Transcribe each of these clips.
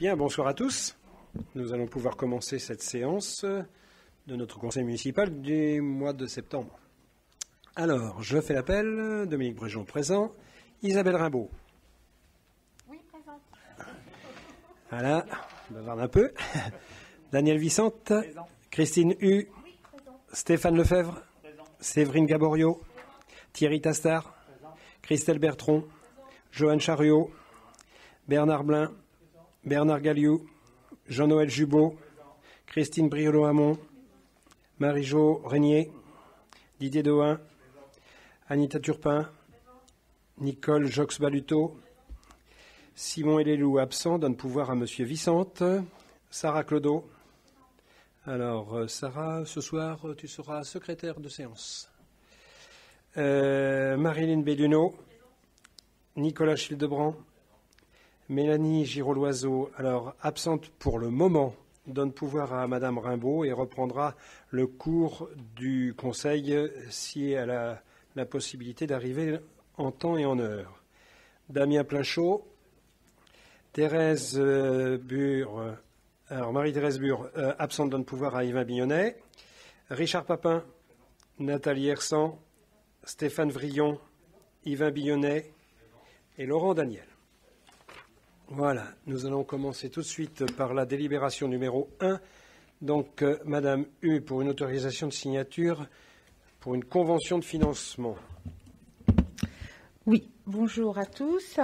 Bien, bonsoir à tous. Nous allons pouvoir commencer cette séance de notre conseil municipal du mois de septembre. Alors, je fais l'appel. Dominique Bréjon présent. Isabelle Rimbaud. Oui, présente. Voilà, on bavarde un peu. Daniel Vicente. Présent. Christine Hu. Oui, présent. Stéphane Lefebvre. Présent. Séverine Gaborio. Thierry Tastard. Présent. Christelle Bertron. Joanne Chariot. Bernard Blin. Bernard Galliou. Jean-Noël Jubot. Christine Briolo-Hamon. Marie-Jo Régnier. Didier Dohain. Anita Turpin. Nicole Jox-Baluto. Simon Elélou absent, donne pouvoir à Monsieur Vicente. Sarah Clodo. Alors, Sarah, ce soir, tu seras secrétaire de séance. Marilyn Belluno. Nicolas Childebrand. Mélanie Giraud-Loiseau, alors absente pour le moment, donne pouvoir à Madame Rimbaud et reprendra le cours du Conseil si elle a la possibilité d'arriver en temps et en heure. Damien Plachot, Thérèse Bure, alors Marie-Thérèse Bure, absente, donne pouvoir à Yvain Bignonnet. Richard Papin, Nathalie Hersan, Stéphane Vrillon, Yvain Bignonnet et Laurent Daniel. Voilà, nous allons commencer tout de suite par la délibération numéro 1. Donc, Madame Hu, pour une autorisation de signature pour une convention de financement. Oui, bonjour à tous.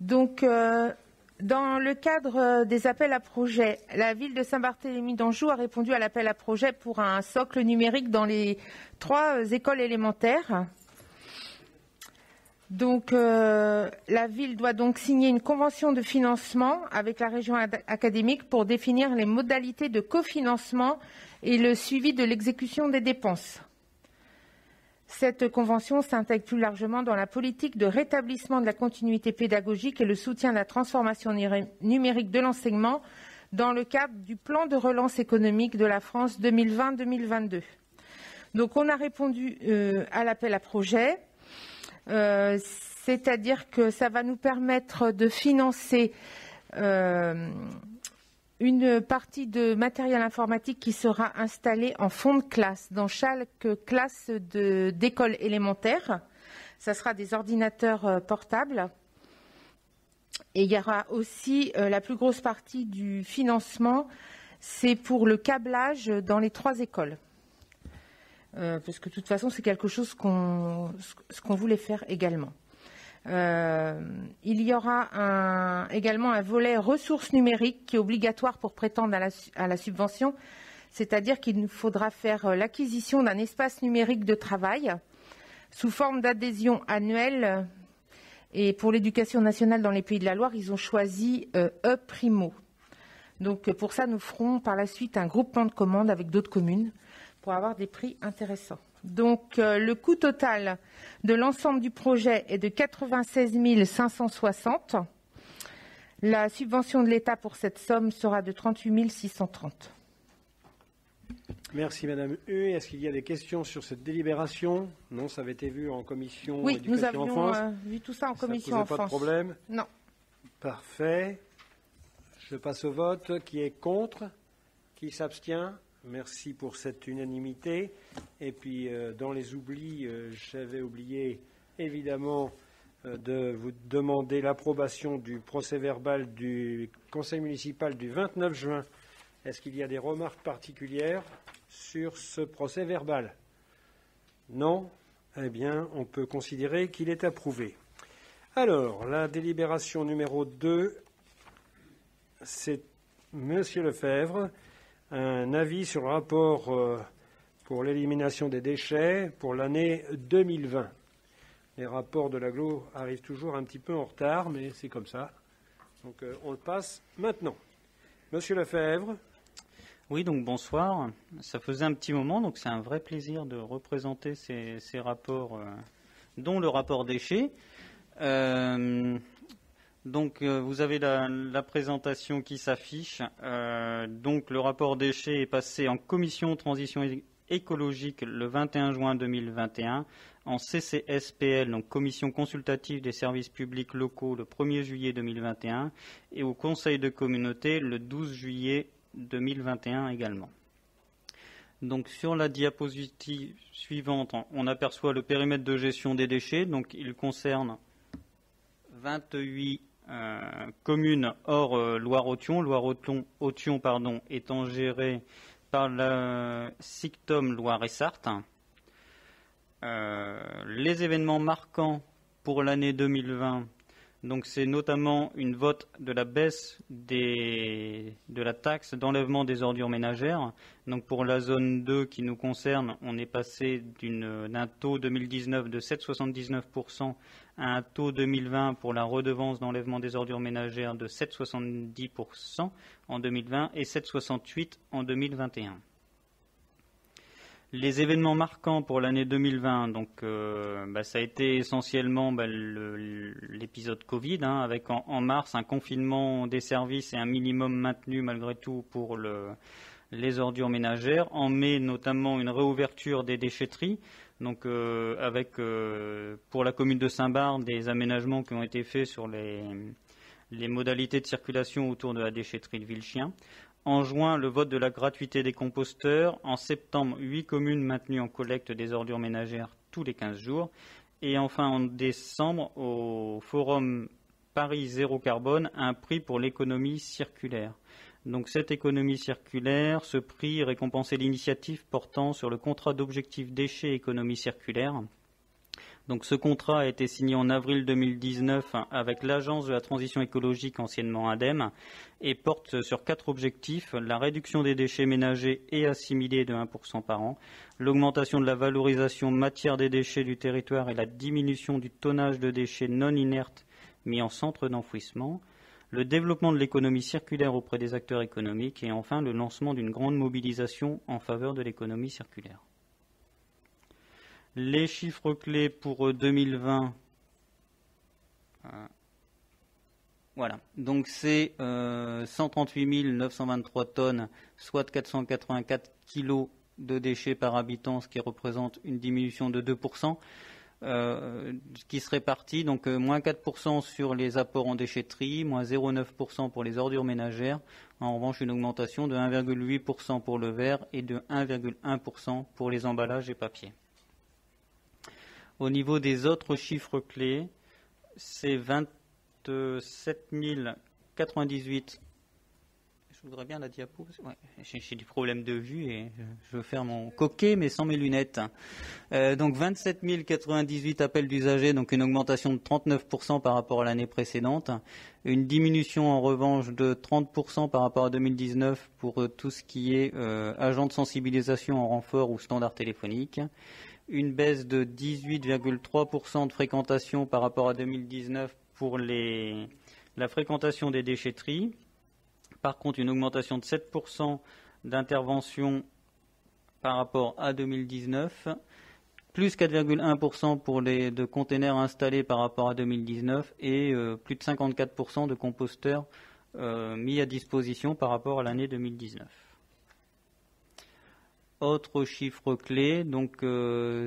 Donc, dans le cadre des appels à projets, la ville de Saint-Barthélemy d'Anjou a répondu à l'appel à projet pour un socle numérique dans les 3 écoles élémentaires. Donc, la ville doit donc signer une convention de financement avec la région académique pour définir les modalités de cofinancement et le suivi de l'exécution des dépenses. Cette convention s'intègre plus largement dans la politique de rétablissement de la continuité pédagogique et le soutien de la transformation numérique de l'enseignement dans le cadre du plan de relance économique de la France 2020-2022. Donc, on a répondu à l'appel à projet. C'est-à-dire que ça va nous permettre de financer une partie de matériel informatique qui sera installé en fond de classe dans chaque classe d'école élémentaire. Ça sera des ordinateurs portables. Et il y aura aussi la plus grosse partie du financement, c'est pour le câblage dans les 3 écoles. Parce que de toute façon, c'est quelque chose qu'on voulait faire également. Il y aura également un volet ressources numériques qui est obligatoire pour prétendre à la subvention, c'est-à-dire qu'il nous faudra faire l'acquisition d'un espace numérique de travail sous forme d'adhésion annuelle. Et pour l'éducation nationale dans les Pays de la Loire, ils ont choisi E-Primo. Donc pour ça, nous ferons par la suite un groupement de commandes avec d'autres communes pour avoir des prix intéressants. Donc, le coût total de l'ensemble du projet est de 96 560. La subvention de l'État pour cette somme sera de 38 630. Merci Madame Hu. Est-ce qu'il y a des questions sur cette délibération? Non, ça avait été vu en commission Oui, nous éducation avions enfance. vu tout ça en commission ça enfance. Pas de problème? Non. Parfait. Je passe au vote. Qui est contre? Qui s'abstient? Merci pour cette unanimité. Et puis, dans les oublis, j'avais oublié évidemment de vous demander l'approbation du procès-verbal du conseil municipal du 29 juin. Est-ce qu'il y a des remarques particulières sur ce procès-verbal? Non? Eh bien, on peut considérer qu'il est approuvé. Alors, la délibération numéro 2, c'est Monsieur Lefebvre. Un avis sur le rapport pour l'élimination des déchets pour l'année 2020. Les rapports de l'agglo arrivent toujours un petit peu en retard, mais c'est comme ça. Donc on le passe maintenant. Monsieur Lefebvre. Oui, donc bonsoir. Ça faisait un petit moment, donc c'est un vrai plaisir de représenter ces rapports, dont le rapport déchets. Donc, vous avez la présentation qui s'affiche. Donc, le rapport déchets est passé en commission transition écologique le 21 juin 2021 en CCSPL, donc Commission consultative des services publics locaux, le 1er juillet 2021, et au Conseil de communauté le 12 juillet 2021 également. Donc sur la diapositive suivante, on aperçoit le périmètre de gestion des déchets. Donc il concerne 28 communes hors Loire-Othion. Loire-Othion étant gérée par la SICTOM Loire-et-Sarthe. Les événements marquants pour l'année 2020, donc c'est notamment une vote de la baisse de la taxe d'enlèvement des ordures ménagères. Donc pour la zone 2 qui nous concerne, on est passé d'un taux 2019 de 7,79% à un taux 2020 pour la redevance d'enlèvement des ordures ménagères de 7,70% en 2020 et 7,68% en 2021. Les événements marquants pour l'année 2020, donc ça a été essentiellement l'épisode Covid, avec en mars un confinement des services et un minimum maintenu malgré tout pour les ordures ménagères. En mai, notamment une réouverture des déchetteries, donc avec pour la commune de Saint-Barth des aménagements qui ont été faits sur les modalités de circulation autour de la déchetterie de Villechien. En juin, le vote de la gratuité des composteurs. En septembre, 8 communes maintenues en collecte des ordures ménagères tous les 15 jours. Et enfin, en décembre, au Forum Paris Zéro Carbone, un prix pour l'économie circulaire. Donc cette économie circulaire, ce prix récompensait l'initiative portant sur le contrat d'objectifs déchets économie circulaire. Donc ce contrat a été signé en avril 2019 avec l'Agence de la transition écologique, anciennement ADEME, et porte sur 4 objectifs: la réduction des déchets ménagers et assimilés de 1% par an, l'augmentation de la valorisation matière des déchets du territoire et la diminution du tonnage de déchets non inertes mis en centre d'enfouissement, le développement de l'économie circulaire auprès des acteurs économiques et enfin le lancement d'une grande mobilisation en faveur de l'économie circulaire. Les chiffres clés pour 2020, voilà, donc c'est 138 923 tonnes, soit 484 kilos de déchets par habitant, ce qui représente une diminution de 2%, qui se répartit, donc moins 4% sur les apports en déchetterie, moins 0,9% pour les ordures ménagères, en revanche une augmentation de 1,8% pour le verre et de 1,1% pour les emballages et papiers. Au niveau des autres chiffres clés, c'est 27 098. Je voudrais bien la diapo. Ouais, j'ai du problème de vue et je veux faire mon coquet mais sans mes lunettes. Donc 27 098 appels d'usagers, donc une augmentation de 39% par rapport à l'année précédente. Une diminution en revanche de 30% par rapport à 2019 pour tout ce qui est agents de sensibilisation en renfort ou standard téléphonique. Une baisse de 18,3% de fréquentation par rapport à 2019 pour la fréquentation des déchetteries. Par contre, une augmentation de 7% d'intervention par rapport à 2019, plus 4,1% pour de containers installés par rapport à 2019 et plus de 54% de composteurs mis à disposition par rapport à l'année 2019. Autre chiffre clé, donc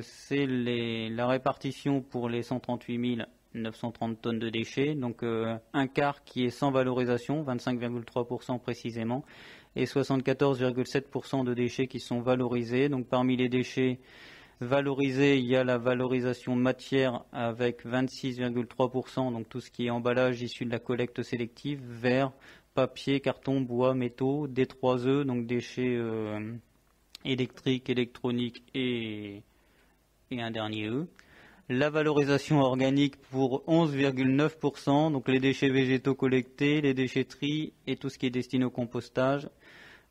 c'est la répartition pour les 138 930 tonnes de déchets, donc un quart qui est sans valorisation, 25,3% précisément, et 74,7% de déchets qui sont valorisés. Donc parmi les déchets valorisés, il y a la valorisation matière avec 26,3%, donc tout ce qui est emballage issu de la collecte sélective, verre, papier, carton, bois, métaux, D3E, donc déchets électriques, électroniques et un dernier E. La valorisation organique pour 11,9%, donc les déchets végétaux collectés, les déchetteries et tout ce qui est destiné au compostage.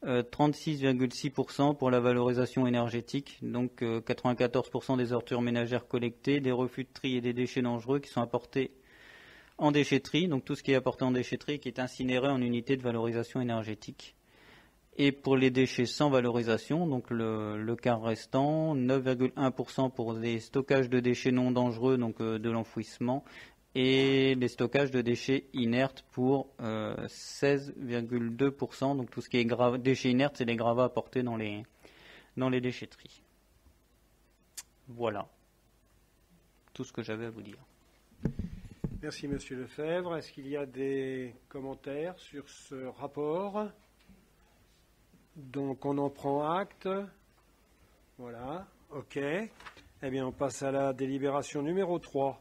36,6% pour la valorisation énergétique, donc 94% des ordures ménagères collectées, des refus de tri et des déchets dangereux qui sont apportés en déchetterie, donc tout ce qui est apporté en déchetterie qui est incinéré en unité de valorisation énergétique. Et pour les déchets sans valorisation, donc le quart restant, 9,1% pour les stockages de déchets non dangereux, donc de l'enfouissement, et les stockages de déchets inertes pour 16,2%, donc tout ce qui est déchets inertes, c'est les gravats apportés dans les déchetteries. Voilà. tout ce que j'avais à vous dire. Merci Monsieur Lefebvre. Est-ce qu'il y a des commentaires sur ce rapport? Donc on en prend acte. Voilà, ok. Eh bien on passe à la délibération numéro 3.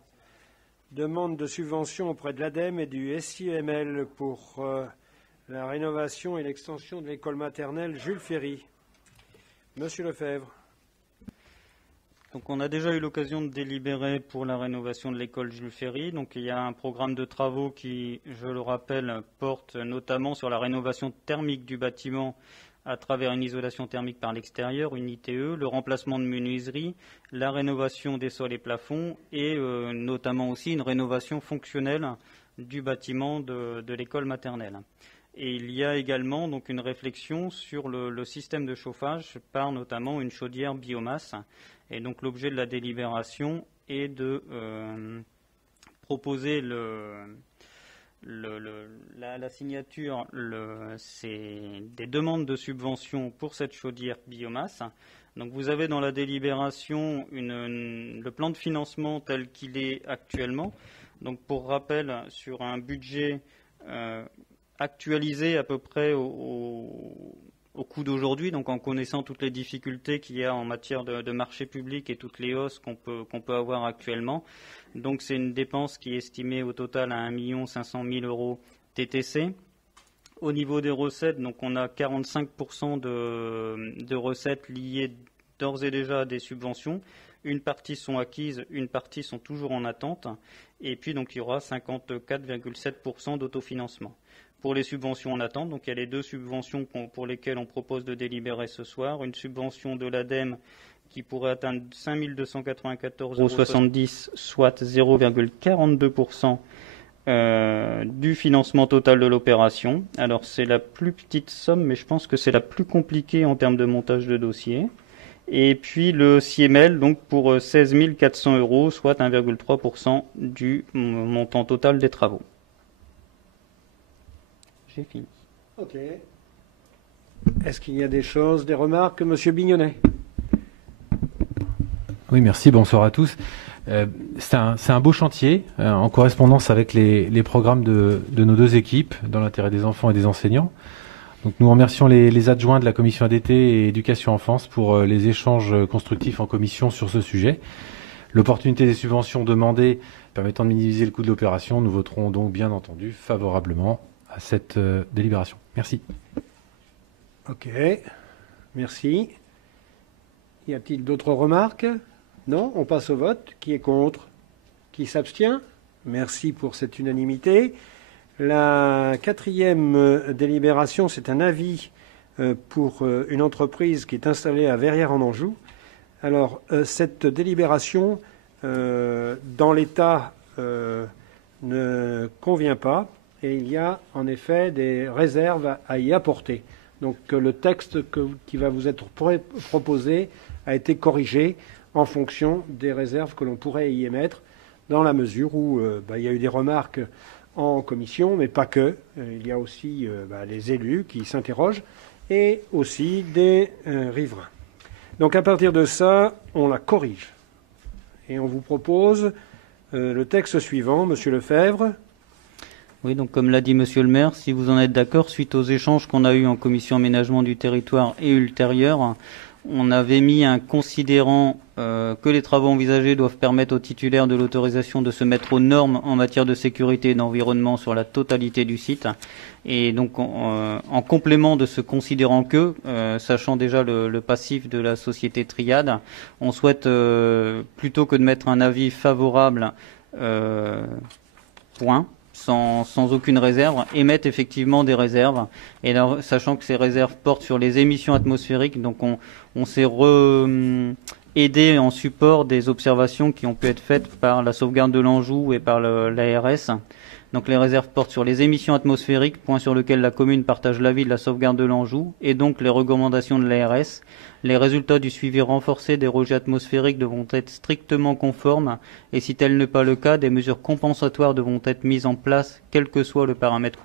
Demande de subvention auprès de l'ADEME et du SIML pour la rénovation et l'extension de l'école maternelle Jules Ferry. Monsieur Lefebvre. Donc on a déjà eu l'occasion de délibérer pour la rénovation de l'école Jules Ferry. Donc il y a un programme de travaux qui, je le rappelle, porte notamment sur la rénovation thermique du bâtiment à travers une isolation thermique par l'extérieur, une ITE, le remplacement de menuiserie, la rénovation des sols et plafonds et notamment aussi une rénovation fonctionnelle du bâtiment de l'école maternelle. Et il y a également donc une réflexion sur le système de chauffage par notamment une chaudière biomasse. Et donc l'objet de la délibération est de proposer la signature des demandes de subvention pour cette chaudière biomasse. Donc vous avez dans la délibération le plan de financement tel qu'il est actuellement. Donc pour rappel, sur un budget actualisé à peu près au coût d'aujourd'hui, donc en connaissant toutes les difficultés qu'il y a en matière de marché public et toutes les hausses qu'on peut avoir actuellement. Donc c'est une dépense qui est estimée au total à 1 500 000 euros TTC. Au niveau des recettes, donc on a 45% de recettes liées d'ores et déjà à des subventions. Une partie sont acquises, une partie sont toujours en attente. Et puis donc il y aura 54,7% d'autofinancement. Pour les subventions en attente, donc il y a les deux subventions pour lesquelles on propose de délibérer ce soir. Une subvention de l'ADEME qui pourrait atteindre 5 294,70 €, soit 0,42% du financement total de l'opération. Alors c'est la plus petite somme, mais je pense que c'est la plus compliquée en termes de montage de dossier. Et puis le CIML donc pour 16 400 €, soit 1,3% du montant total des travaux. J'ai fini. Ok. Est-ce qu'il y a des choses, des remarques, Monsieur Bignonnet? Oui, merci. Bonsoir à tous. C'est un beau chantier en correspondance avec les programmes de nos deux équipes dans l'intérêt des enfants et des enseignants. Donc nous remercions les adjoints de la commission ADT et éducation enfance pour les échanges constructifs en commission sur ce sujet. L'opportunité des subventions demandées permettant de minimiser le coût de l'opération, nous voterons donc bien entendu favorablement à cette délibération. Merci. Ok, merci. Y a-t-il d'autres remarques? Non, on passe au vote. Qui est contre? Qui s'abstient? Merci pour cette unanimité. La quatrième délibération, c'est un avis pour une entreprise qui est installée à Verrières-en-Anjou. Alors, cette délibération, dans l'état, ne convient pas. Et il y a en effet des réserves à y apporter. Donc le texte qui va vous être proposé a été corrigé en fonction des réserves que l'on pourrait y émettre, dans la mesure où il y a eu des remarques en commission, mais pas que. Il y a aussi les élus qui s'interrogent et aussi des riverains. Donc à partir de ça, on la corrige. Et on vous propose le texte suivant, Monsieur Lefebvre. Oui, donc comme l'a dit Monsieur le maire, si vous en êtes d'accord, suite aux échanges qu'on a eus en commission aménagement du territoire et ultérieur, on avait mis un considérant que les travaux envisagés doivent permettre aux titulaires de l'autorisation de se mettre aux normes en matière de sécurité et d'environnement sur la totalité du site. Et donc en complément de ce considérant que, sachant déjà le passif de la société Triade, on souhaite plutôt que de mettre un avis favorable, point, sans aucune réserve, émettent effectivement des réserves. Et là, sachant que ces réserves portent sur les émissions atmosphériques, donc on s'est aidé en support des observations qui ont pu être faites par la sauvegarde de l'Anjou et par l'ARS. Donc les réserves portent sur les émissions atmosphériques, point sur lequel la commune partage l'avis de la sauvegarde de l'Anjou, et donc les recommandations de l'ARS. Les résultats du suivi renforcé des rejets atmosphériques devront être strictement conformes, et si tel n'est pas le cas, des mesures compensatoires devront être mises en place, quel que soit le paramètre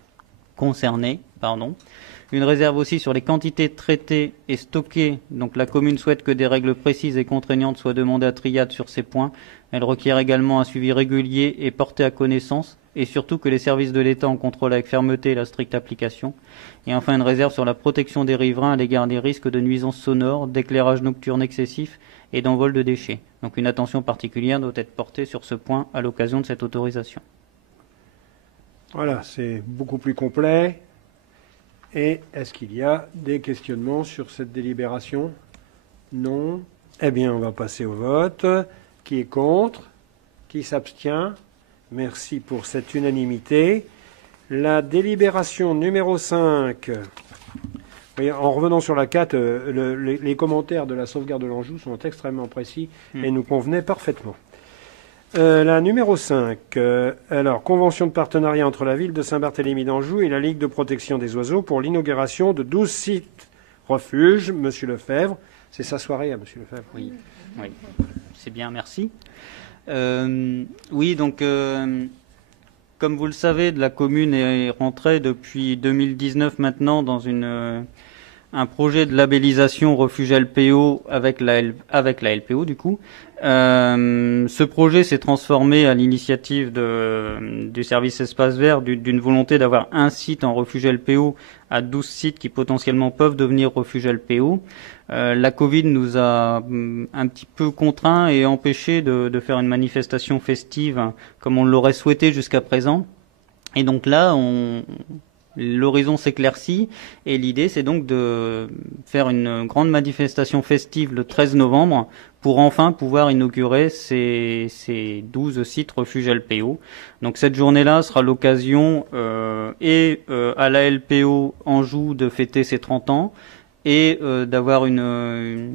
concerné. Une réserve aussi sur les quantités traitées et stockées. Donc la commune souhaite que des règles précises et contraignantes soient demandées à Triade sur ces points. Elle requiert également un suivi régulier et porté à connaissance, et surtout que les services de l'État en contrôlent avec fermeté la stricte application. Et enfin une réserve sur la protection des riverains à l'égard des risques de nuisances sonores, d'éclairage nocturne excessif et d'envol de déchets. Donc une attention particulière doit être portée sur ce point à l'occasion de cette autorisation. Voilà, c'est beaucoup plus complet. Et est-ce qu'il y a des questionnements sur cette délibération? Non. Eh bien, on va passer au vote. Qui est contre? Qui s'abstient? Merci pour cette unanimité. La délibération numéro 5. En revenant sur la 4, les commentaires de la sauvegarde de l'Anjou sont extrêmement précis et nous convenaient parfaitement. La numéro 5, alors, convention de partenariat entre la ville de Saint-Barthélemy d'Anjou et la Ligue de protection des oiseaux pour l'inauguration de 12 sites refuges. Monsieur Lefebvre, c'est sa soirée à Monsieur Lefebvre. Oui, c'est bien, merci. Oui, donc, comme vous le savez, la commune est rentrée depuis 2019 maintenant dans un projet de labellisation refuge LPO avec la LPO du coup. Ce projet s'est transformé à l'initiative du service espace vert d'une volonté d'avoir un site en refuge LPO à 12 sites qui potentiellement peuvent devenir refuge LPO. La Covid nous a un petit peu contraints et empêchés de faire une manifestation festive comme on l'aurait souhaité jusqu'à présent. Et donc là, l'horizon s'éclaircit et l'idée c'est donc de faire une grande manifestation festive le 13 novembre pour enfin pouvoir inaugurer ces 12 sites refuges LPO. Donc cette journée-là sera l'occasion à la LPO Anjou de fêter ses 30 ans et d'avoir un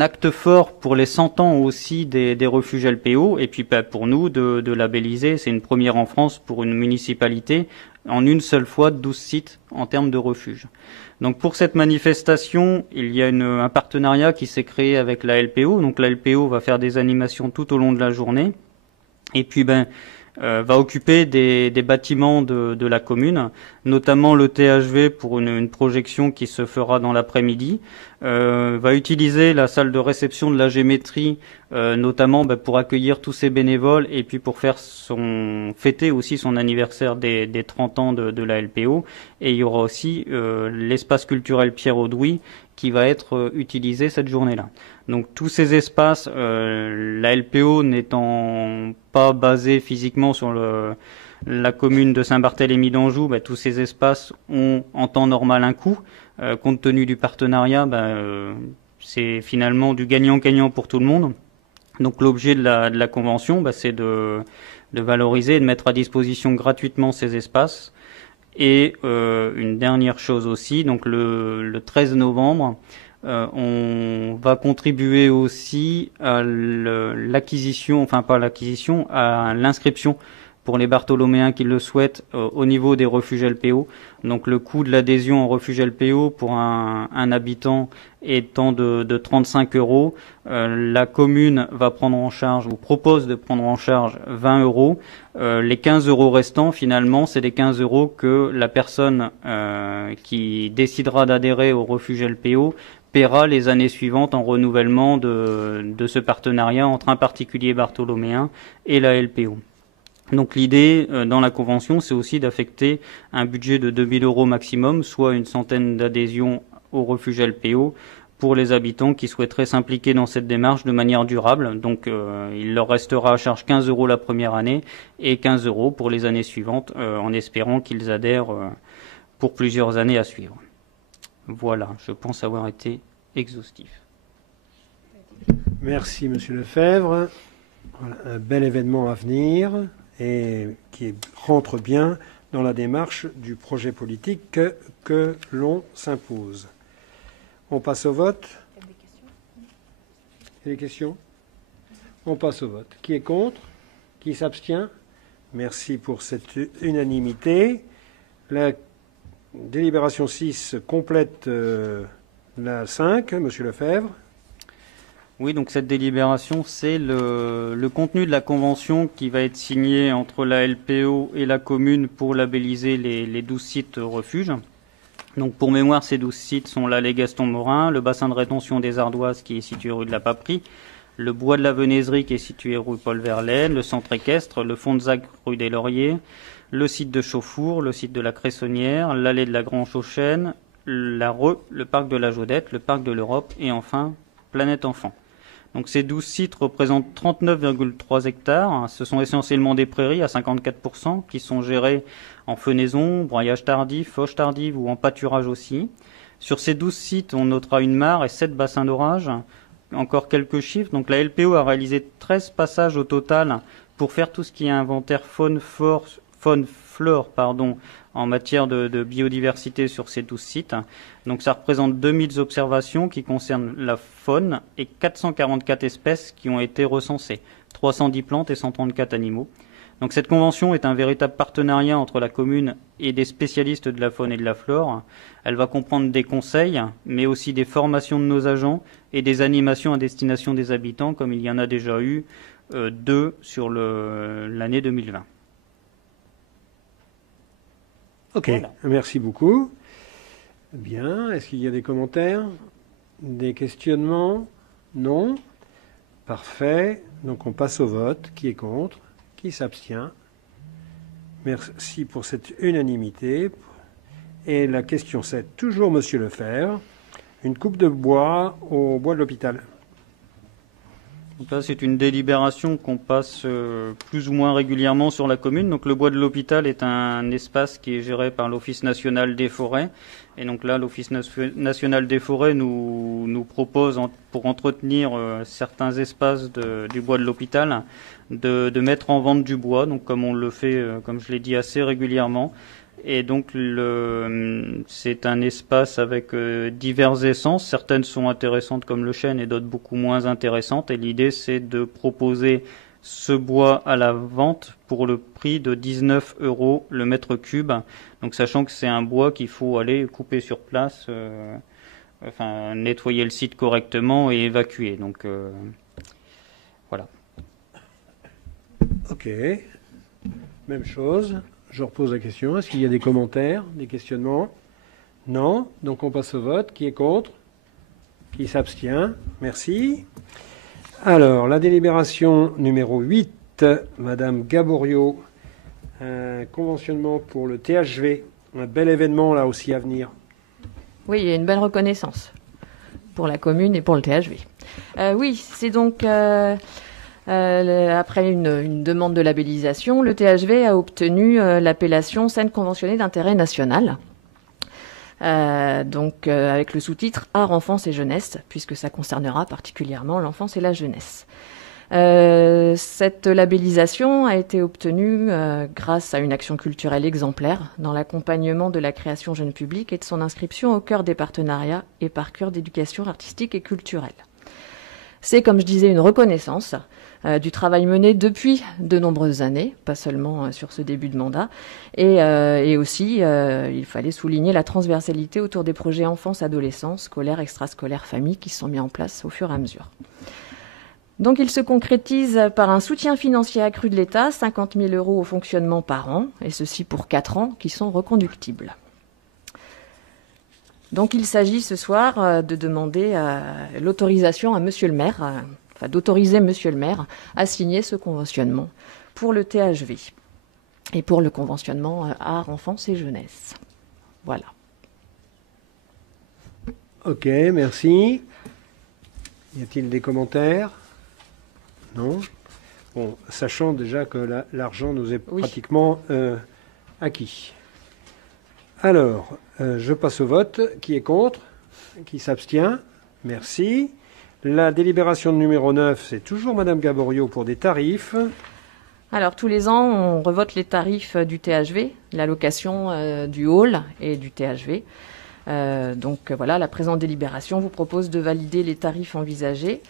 acte fort pour les 100 ans aussi des refuges LPO et puis pour nous de labelliser, c'est une première en France pour une municipalité, en une seule fois 12 sites en termes de refuges. Donc pour cette manifestation, il y a un partenariat qui s'est créé avec la LPO. Donc la LPO va faire des animations tout au long de la journée et puis va occuper des bâtiments de la commune, notamment le THV pour une projection qui se fera dans l'après-midi, va utiliser la salle de réception de la géométrie, notamment pour accueillir tous ces bénévoles et puis pour faire fêter aussi son anniversaire des 30 ans de la LPO. Et il y aura aussi l'espace culturel Pierre Audouy qui va être utilisé cette journée-là. Donc tous ces espaces, la LPO n'étant pas basée physiquement sur la commune de Saint-Barthélemy d'Anjou, tous ces espaces ont en temps normal un coût. Compte tenu du partenariat, c'est finalement du gagnant-gagnant pour tout le monde. Donc l'objet de la convention, c'est de valoriser et de mettre à disposition gratuitement ces espaces. Et une dernière chose aussi, donc le 13 novembre, on va contribuer aussi à l'acquisition, enfin pas l'acquisition, à l'inscription pour les Bartholoméens qui le souhaitent au niveau des refuges LPO. Donc le coût de l'adhésion en refuge LPO pour un habitant étant de 35 €. La commune va prendre en charge, ou propose de prendre en charge 20 €. Les 15 € restants, finalement, c'est les 15 € que la personne qui décidera d'adhérer au refuge LPO paiera les années suivantes en renouvellement de ce partenariat entre un particulier bartholoméen et la LPO. Donc l'idée dans la convention, c'est aussi d'affecter un budget de 2 000 € maximum, soit une centaine d'adhésions au refuge LPO pour les habitants qui souhaiteraient s'impliquer dans cette démarche de manière durable. Donc il leur restera à charge 15 € la première année et 15 € pour les années suivantes, en espérant qu'ils adhèrent pour plusieurs années à suivre. Voilà, je pense avoir été exhaustif. Merci Monsieur Lefebvre. Voilà, un bel événement à venir et qui rentre bien dans la démarche du projet politique que l'on s'impose. On passe au vote. Il y a des questions ? On passe au vote. Qui est contre ? Qui s'abstient ? Merci pour cette unanimité. La délibération 6 complète la 5. Monsieur Lefebvre. Oui, donc cette délibération, c'est le contenu de la convention qui va être signée entre la LPO et la commune pour labelliser les 12 sites refuges. Donc pour mémoire, ces 12 sites sont l'allée Gaston-Morin, le bassin de rétention des Ardoises qui est situé rue de la Paperie, le bois de la Venaiserie qui est situé rue Paul Verlaine, le centre équestre, le fond de Zac rue des Lauriers, le site de Chauffour, le site de la Cressonnière, l'allée de la Grange aux Chênes, la Reux, le parc de la Jaudette, le parc de l'Europe et enfin Planète Enfant. Donc ces 12 sites représentent 39,3 hectares. Ce sont essentiellement des prairies à 54% qui sont gérées en fenaison, broyage tardif, fauche tardive ou en pâturage aussi. Sur ces 12 sites, on notera une mare et 7 bassins d'orage. Encore quelques chiffres. Donc la LPO a réalisé 13 passages au total pour faire tout ce qui est inventaire faune-flore en matière de biodiversité sur ces 12 sites. Donc ça représente 2000 observations qui concernent la faune et 444 espèces qui ont été recensées, 310 plantes et 134 animaux. Donc cette convention est un véritable partenariat entre la commune et des spécialistes de la faune et de la flore. Elle va comprendre des conseils, mais aussi des formations de nos agents et des animations à destination des habitants, comme il y en a déjà eu 2 sur l'année 2020. Ok, voilà. Merci beaucoup. Bien, est-ce qu'il y a des commentaires, des questionnements? Non. Parfait. Donc on passe au vote. Qui est contre? Qui s'abstient? Merci pour cette unanimité. Et la question 7, toujours Monsieur Lefebvre. Une coupe de bois au bois de l'hôpital. Donc là, c'est une délibération qu'on passe plus ou moins régulièrement sur la commune. Donc le bois de l'hôpital est un espace qui est géré par l'Office national des forêts. Et donc là, l'Office national des forêts nous propose, pour entretenir certains espaces du bois de l'hôpital, de mettre en vente du bois. Donc comme on le fait, comme je l'ai dit, assez régulièrement. Et donc c'est un espace avec diverses essences. Certaines sont intéressantes comme le chêne et d'autres beaucoup moins intéressantes. Et l'idée, c'est de proposer ce bois à la vente pour le prix de 19 € le mètre cube. Donc sachant que c'est un bois qu'il faut aller couper sur place, nettoyer le site correctement et évacuer. Donc voilà. Ok. Même chose. Je repose la question. Est-ce qu'il y a des commentaires, des questionnements? Non. Donc on passe au vote. Qui est contre? Qui s'abstient? Merci. Alors, la délibération numéro 8, Madame Gaborio, un conventionnement pour le THV. Un bel événement là aussi à venir. Oui, il y a une belle reconnaissance pour la commune et pour le THV. Oui, c'est donc... après une demande de labellisation, le THV a obtenu l'appellation scène conventionnée d'intérêt national. Avec le sous-titre Art, enfance et jeunesse, puisque ça concernera particulièrement l'enfance et la jeunesse. Cette labellisation a été obtenue grâce à une action culturelle exemplaire dans l'accompagnement de la création jeune public et de son inscription au cœur des partenariats et parcours d'éducation artistique et culturelle. C'est, comme je disais, une reconnaissance du travail mené depuis de nombreuses années, pas seulement sur ce début de mandat. Et aussi, il fallait souligner la transversalité autour des projets enfance, adolescence, scolaires, extrascolaires, famille qui sont mis en place au fur et à mesure. Donc il se concrétise par un soutien financier accru de l'État, 50 000 € au fonctionnement par an, et ceci pour 4 ans, qui sont reconductibles. Donc il s'agit ce soir de demander l'autorisation à Monsieur le maire, d'autoriser Monsieur le maire à signer ce conventionnement pour le THV et pour le conventionnement Art, enfance et jeunesse. Voilà. Ok, merci. Y a-t-il des commentaires? Non. Bon, sachant déjà que l'argent nous est pratiquement acquis. Alors, je passe au vote. Qui est contre? Qui s'abstient? Merci. La délibération numéro 9, c'est toujours Madame Gaborio pour des tarifs. Alors, tous les ans, on revote les tarifs du THV, l'allocation du hall et du THV. Voilà, la présente délibération vous propose de valider les tarifs envisagés.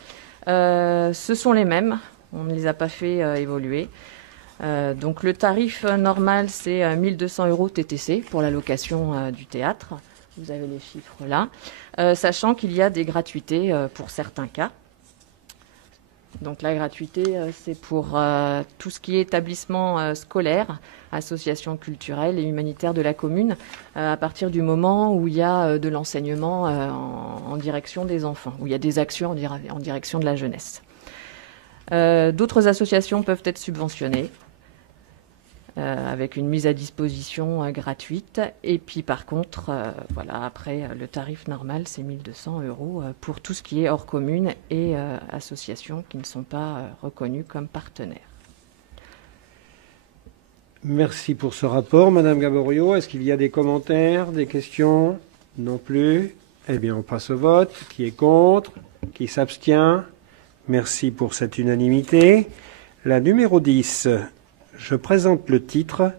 Ce sont les mêmes, on ne les a pas fait évoluer. Donc le tarif normal, c'est 1 200 € TTC pour la location du théâtre. Vous avez les chiffres là. Sachant qu'il y a des gratuités pour certains cas. Donc la gratuité, c'est pour tout ce qui est établissement scolaire, associations culturelles et humanitaires de la commune, à partir du moment où il y a de l'enseignement en direction des enfants, où il y a des actions en direction de la jeunesse. D'autres associations peuvent être subventionnées avec une mise à disposition gratuite. Et puis par contre, après, le tarif normal, c'est 1 200 € pour tout ce qui est hors commune et associations qui ne sont pas reconnues comme partenaires. Merci pour ce rapport, Madame Gaborio. Est-ce qu'il y a des commentaires, des questions? Non plus. Eh bien, on passe au vote. Qui est contre? Qui s'abstient? Merci pour cette unanimité. La numéro 10, je présente le titre,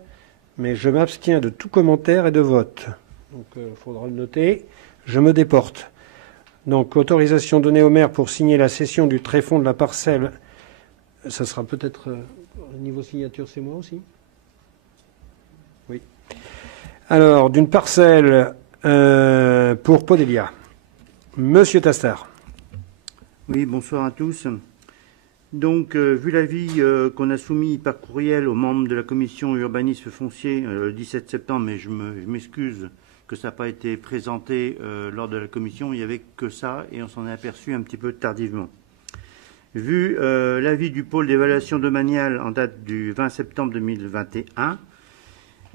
mais je m'abstiens de tout commentaire et de vote. Donc, il faudra le noter. Je me déporte. Donc, autorisation donnée au maire pour signer la cession du tréfonds de la parcelle. Ça sera peut-être niveau signature, c'est moi aussi? Oui. Alors, d'une parcelle pour Podelia. Monsieur Tastard. Oui, bonsoir à tous. Donc, vu l'avis qu'on a soumis par courriel aux membres de la commission urbanisme foncier le 17 septembre, mais je m'excuse que ça n'a pas été présenté lors de la commission, il n'y avait que ça et on s'en est aperçu un petit peu tardivement. Vu l'avis du pôle d'évaluation domaniale en date du 20 septembre 2021,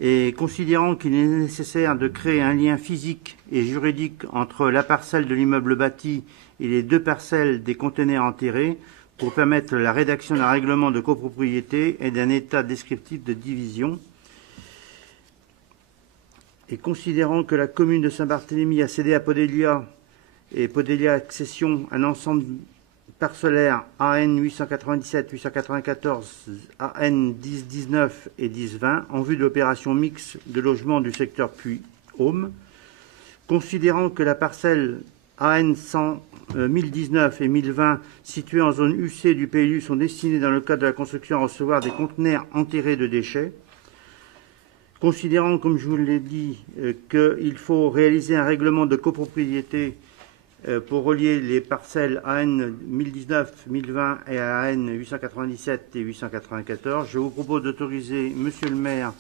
et considérant qu'il est nécessaire de créer un lien physique et juridique entre la parcelle de l'immeuble bâti et les 2 parcelles des conteneurs enterrés pour permettre la rédaction d'un règlement de copropriété et d'un état descriptif de division, et considérant que la commune de Saint-Barthélemy a cédé à Podelia et Podelia Accession un ensemble parcellaire AN 897, 894, AN 1019 et 1020 en vue de l'opération mixte de logement du secteur Puy-Aume, considérant que la parcelle AN 1019 et 1020 situées en zone UC du PLU sont destinées dans le cadre de la construction à recevoir des conteneurs enterrés de déchets, considérant, comme je vous l'ai dit, qu'il faut réaliser un règlement de copropriété pour relier les parcelles AN 1019, 1020 et AN 897 et 894. Je vous propose d'autoriser Monsieur le maire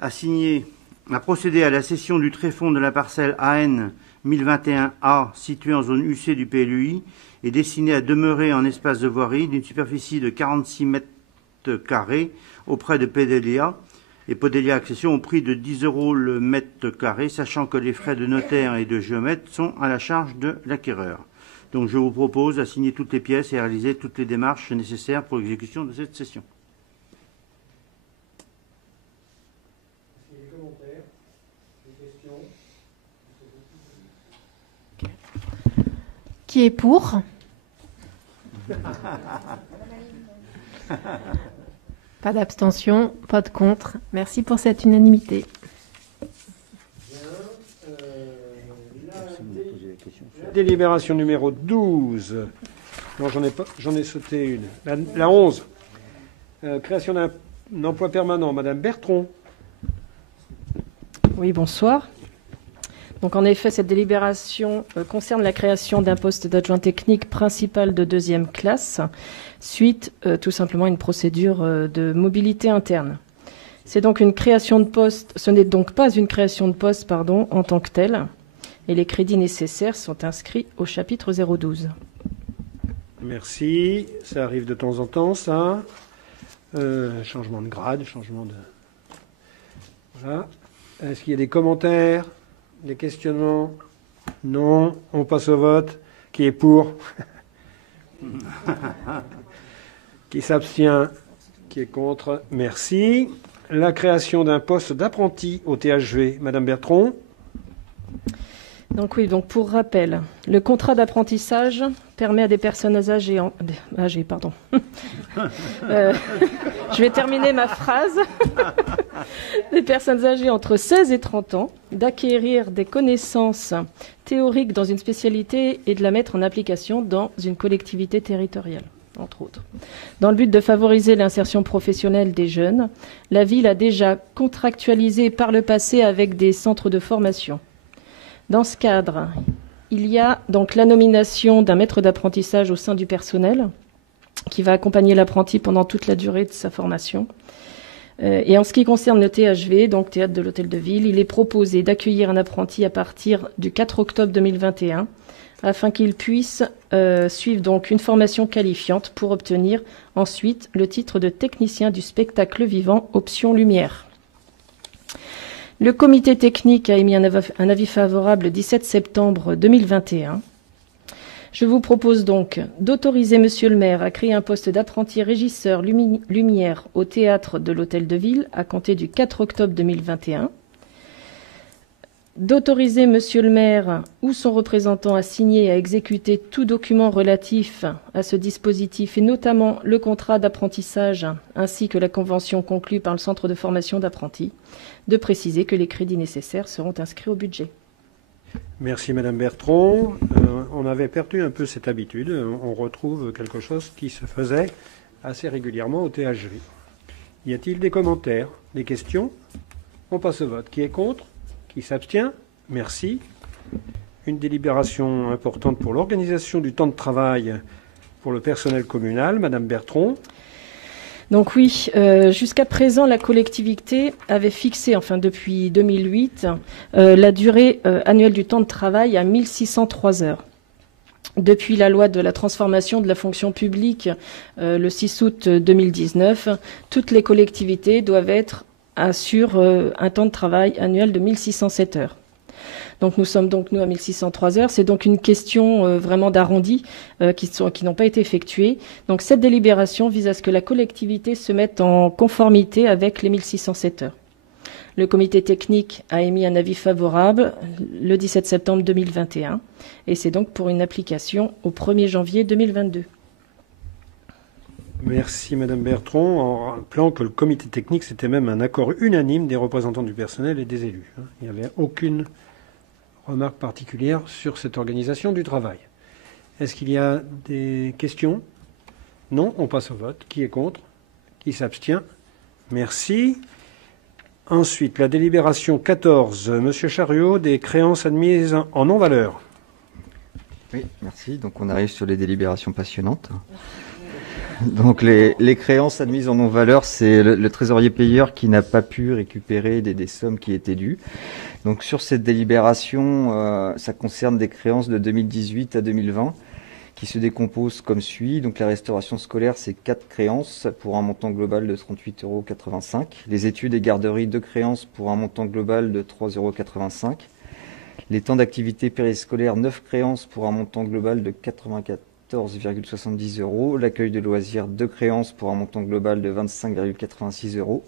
à procéder à la cession du tréfonds de la parcelle AN 1021A située en zone UC du PLUI et destinée à demeurer en espace de voirie d'une superficie de 46 mètres carrés auprès de Podelia et Podelia Accession au prix de 10 € le mètre carré, sachant que les frais de notaire et de géomètre sont à la charge de l'acquéreur. Donc je vous propose d'assigner toutes les pièces et à réaliser toutes les démarches nécessaires pour l'exécution de cette cession. Des commentaires, des questions? Qui est pour? Pas d'abstention, pas de contre. Merci pour cette unanimité. La délibération numéro 12. Non, j'en ai sauté une. La 11. Création d'un emploi permanent. Madame Bertrand. Oui, bonsoir. Donc en effet, cette délibération concerne la création d'un poste d'adjoint technique principal de 2e classe, suite tout simplement à une procédure de mobilité interne. C'est donc une création de poste, ce n'est donc pas une création de poste, en tant que telle, et les crédits nécessaires sont inscrits au chapitre 012. Merci. Ça arrive de temps en temps, ça. Changement de grade, changement de... Voilà. Est-ce qu'il y a des commentaires? Des questionnements? Non. On passe au vote. Qui est pour? Qui s'abstient? Qui est contre? Merci. La création d'un poste d'apprenti au THV. Madame Bertrand. Donc oui, donc pour rappel, le contrat d'apprentissage permet à des personnes âgées, je vais terminer ma phrase, des personnes âgées entre 16 et 30 ans, d'acquérir des connaissances théoriques dans une spécialité et de la mettre en application dans une collectivité territoriale, entre autres. Dans le but de favoriser l'insertion professionnelle des jeunes, la ville a déjà contractualisé par le passé avec des centres de formation. Dans ce cadre, il y a donc la nomination d'un maître d'apprentissage au sein du personnel qui va accompagner l'apprenti pendant toute la durée de sa formation. Et en ce qui concerne le THV, donc Théâtre de l'Hôtel de Ville, il est proposé d'accueillir un apprenti à partir du 4 octobre 2021 afin qu'il puisse suivre donc une formation qualifiante pour obtenir ensuite le titre de technicien du spectacle vivant option lumière. Le comité technique a émis un avis favorable le 17 septembre 2021. Je vous propose donc d'autoriser Monsieur le maire à créer un poste d'apprenti régisseur lumière au théâtre de l'Hôtel de Ville à compter du 4 octobre 2021. D'autoriser Monsieur le maire ou son représentant à signer et à exécuter tout document relatif à ce dispositif et notamment le contrat d'apprentissage ainsi que la convention conclue par le centre de formation d'apprentis, de préciser que les crédits nécessaires seront inscrits au budget. Merci Madame Bertrand. On avait perdu un peu cette habitude. On retrouve quelque chose qui se faisait assez régulièrement au THV. Y a-t-il des commentaires, des questions? On passe au vote. Qui est contre? Qui s'abstient? Merci. Une délibération importante pour l'organisation du temps de travail pour le personnel communal. Madame Bertrand. Donc oui, jusqu'à présent, la collectivité avait fixé, enfin depuis 2008, la durée annuelle du temps de travail à 1603 heures. Depuis la loi de la transformation de la fonction publique le 6 août 2019, toutes les collectivités doivent être sur un temps de travail annuel de 1607 heures. Donc nous sommes donc nous à 1603 heures. C'est donc une question vraiment d'arrondi qui n'ont pas été effectuées. Donc cette délibération vise à ce que la collectivité se mette en conformité avec les 1607 heures. Le comité technique a émis un avis favorable le 17 septembre 2021 et c'est donc pour une application au 1er janvier 2022. Merci Madame Bertrand. En rappelant que le comité technique, c'était même un accord unanime des représentants du personnel et des élus. Il n'y avait aucune remarque particulière sur cette organisation du travail. Est-ce qu'il y a des questions? Non, on passe au vote. Qui est contre? Qui s'abstient? Merci. Ensuite, la délibération 14. Monsieur Chariot, des créances admises en non-valeur. Oui, merci. Donc on arrive sur les délibérations passionnantes. Donc les créances admises en non-valeur, c'est le trésorier payeur qui n'a pas pu récupérer des sommes qui étaient dues. Donc sur cette délibération, ça concerne des créances de 2018 à 2020 qui se décomposent comme suit. Donc la restauration scolaire, c'est 4 créances pour un montant global de 38,85 €. Les études et garderies, 2 créances pour un montant global de 3,85 €. Les temps d'activité périscolaire, 9 créances pour un montant global de 94,70 €. L'accueil de loisirs, 2 créances pour un montant global de 25,86 €.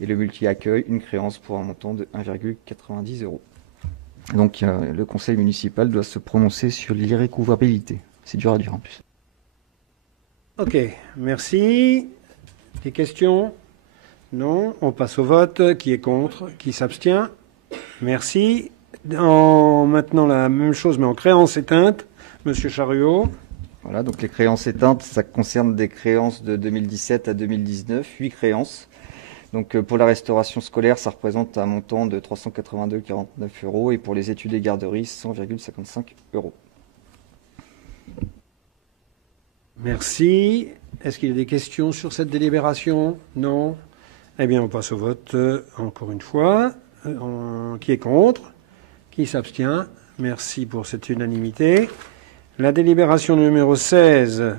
Et le multi-accueil, 1 créance pour un montant de 1,90 €. Donc le conseil municipal doit se prononcer sur l'irrécouvrabilité. C'est dur à dire en plus. Ok, merci. Des questions? Non. On passe au vote. Qui est contre? Qui s'abstient? Merci. Maintenant la même chose, mais en créances éteintes. Monsieur Chariot. Voilà, donc les créances éteintes, ça concerne des créances de 2017 à 2019, 8 créances. Donc pour la restauration scolaire, ça représente un montant de 382,49 € et pour les études et garderies, 100,55 €. Merci. Est-ce qu'il y a des questions sur cette délibération? Non. Eh bien, on passe au vote encore une fois. Qui est contre? Qui s'abstient? Merci pour cette unanimité. La délibération numéro 16,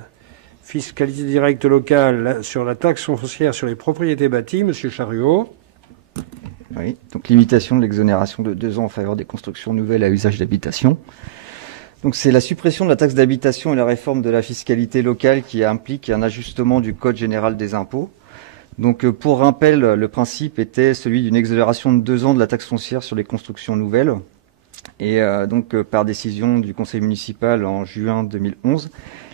fiscalité directe locale sur la taxe foncière sur les propriétés bâties. Monsieur Chariot. Oui, donc limitation de l'exonération de 2 ans en faveur des constructions nouvelles à usage d'habitation. Donc c'est la suppression de la taxe d'habitation et la réforme de la fiscalité locale qui implique un ajustement du Code général des impôts. Donc pour rappel, le principe était celui d'une exonération de 2 ans de la taxe foncière sur les constructions nouvelles. Et donc par décision du conseil municipal en juin 2011,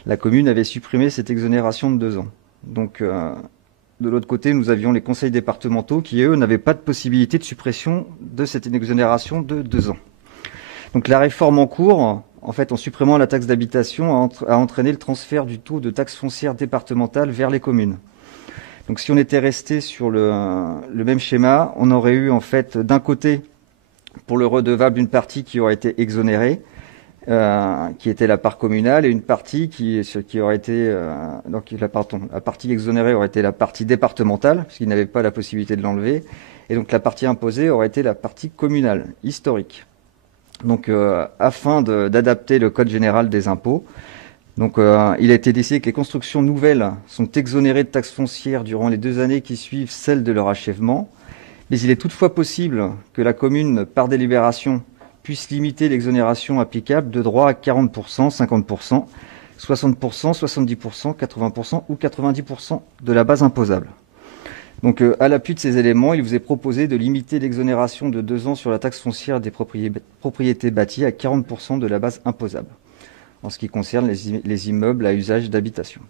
la commune avait supprimé cette exonération de 2 ans. Donc de l'autre côté, nous avions les conseils départementaux qui, eux, n'avaient pas de possibilité de suppression de cette exonération de 2 ans. Donc la réforme en cours, en fait, en supprimant la taxe d'habitation, a entraîné le transfert du taux de taxe foncière départementale vers les communes. Donc si on était resté sur le même schéma, on aurait eu en fait d'un côté pour le redevable une partie qui aurait été exonérée qui était la part communale, et une partie qui aurait été donc la partie exonérée aurait été la partie départementale, puisqu'il n'avait pas la possibilité de l'enlever, et donc la partie imposée aurait été la partie communale, historique. Donc afin d'adapter le Code général des impôts, donc il a été décidé que les constructions nouvelles sont exonérées de taxes foncières durant les 2 années qui suivent celles de leur achèvement, mais il est toutefois possible que la commune, par délibération, puisse limiter l'exonération applicable de droit à 40%, 50%, 60%, 70%, 80% ou 90% de la base imposable. Donc à l'appui de ces éléments, il vous est proposé de limiter l'exonération de 2 ans sur la taxe foncière des propriétés bâties à 40% de la base imposable, en ce qui concerne les immeubles à usage d'habitation.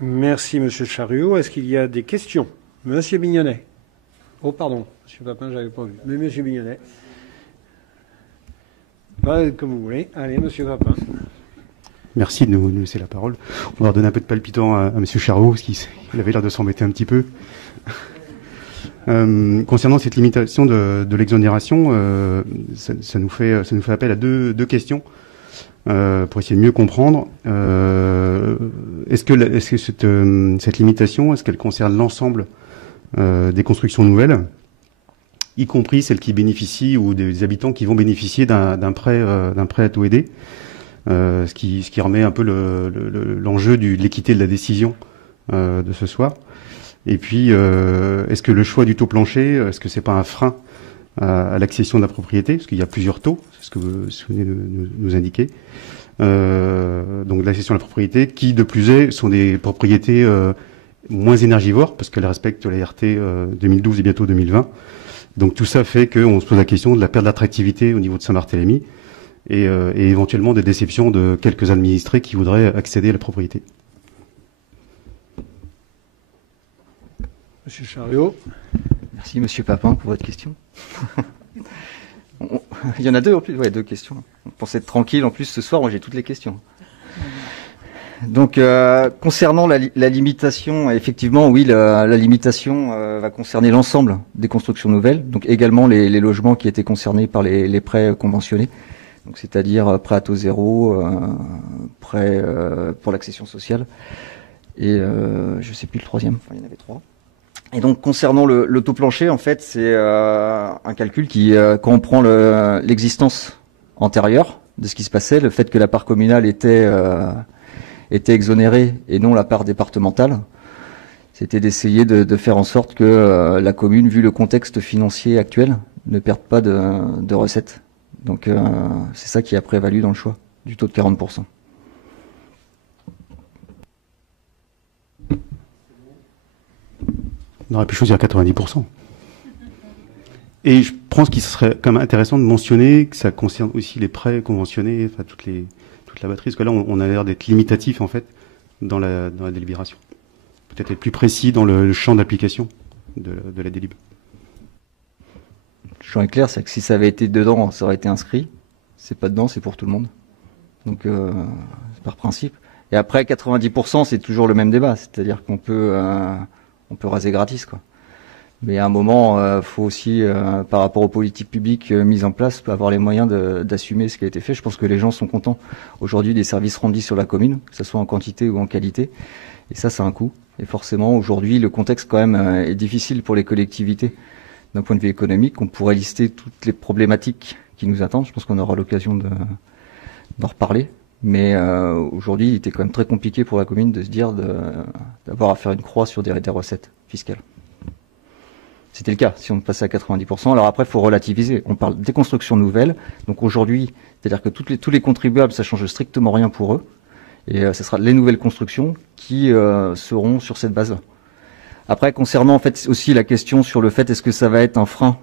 Merci, Monsieur Charriot. Est-ce qu'il y a des questions? Monsieur Bignonnet. Oh, pardon, Monsieur Papin, je n'avais pas vu. Mais Monsieur Bignonnet. Comme vous voulez. Allez, Monsieur Papin. Merci de nous laisser la parole. On va redonner un peu de palpitant à Monsieur Charriot, parce qu'il avait l'air de s'embêter un petit peu. Concernant cette limitation de l'exonération, ça nous fait appel à deux questions pour essayer de mieux comprendre. Est-ce que cette limitation, est-ce qu'elle concerne l'ensemble des constructions nouvelles, y compris celles qui bénéficient ou des habitants qui vont bénéficier d'un prêt à taux aidé, ce qui remet un peu l'enjeu de l'équité de la décision de ce soir. Et puis, est-ce que le choix du taux plancher, est-ce que c'est pas un frein à l'accession de la propriété, parce qu'il y a plusieurs taux, c'est ce que vous venez de nous indiquer. Donc l'accession à la propriété, qui de plus est sont des propriétés moins énergivores, parce qu'elles respectent la RT 2012 et bientôt 2020. Donc tout ça fait qu'on se pose la question de la perte d'attractivité au niveau de Saint-Barthélemy et éventuellement des déceptions de quelques administrés qui voudraient accéder à la propriété. Monsieur Charriot. Merci Monsieur Papin pour votre question. Il y en a deux en plus, ouais, 2 questions. On pensait être tranquille en plus ce soir, moi j'ai toutes les questions. Donc concernant la limitation, effectivement oui, la limitation va concerner l'ensemble des constructions nouvelles, donc également les logements qui étaient concernés par les prêts conventionnés, donc c'est-à-dire prêts à taux zéro, prêts pour l'accession sociale, et je sais plus le troisième, enfin il y en avait 3. Et donc concernant le taux plancher, en fait, c'est un calcul qui comprend l'existence antérieure de ce qui se passait, le fait que la part communale était exonérée et non la part départementale. C'était d'essayer de faire en sorte que la commune, vu le contexte financier actuel, ne perde pas de recettes. Donc c'est ça qui a prévalu dans le choix du taux de 40%. On aurait pu choisir 90%. Et je pense qu'il serait quand même intéressant de mentionner que ça concerne aussi les prêts conventionnés, enfin toute la batterie, parce que là on a l'air d'être limitatif en fait dans la délibération. Peut-être être plus précis dans le champ d'application de la délib. Le champ est clair, c'est que si ça avait été dedans, ça aurait été inscrit. C'est pas dedans, c'est pour tout le monde. Donc c'est par principe. Et après 90%, c'est toujours le même débat, c'est-à-dire qu'on peut raser gratis, quoi. Mais à un moment, faut aussi, par rapport aux politiques publiques mises en place, avoir les moyens d'assumer ce qui a été fait. Je pense que les gens sont contents aujourd'hui des services rendus sur la commune, que ce soit en quantité ou en qualité. Et ça a un coût. Et forcément, aujourd'hui, le contexte quand même est difficile pour les collectivités d'un point de vue économique. On pourrait lister toutes les problématiques qui nous attendent. Je pense qu'on aura l'occasion d'en reparler. Mais aujourd'hui, il était quand même très compliqué pour la commune de se dire d'avoir à faire une croix sur des recettes fiscales. C'était le cas si on passait à 90%. Alors après, il faut relativiser. On parle des constructions nouvelles. Donc aujourd'hui, c'est-à-dire que tous les contribuables, ça change strictement rien pour eux. Et ce sera les nouvelles constructions qui seront sur cette base-là. Après, concernant en fait aussi la question sur le fait est-ce que ça va être un frein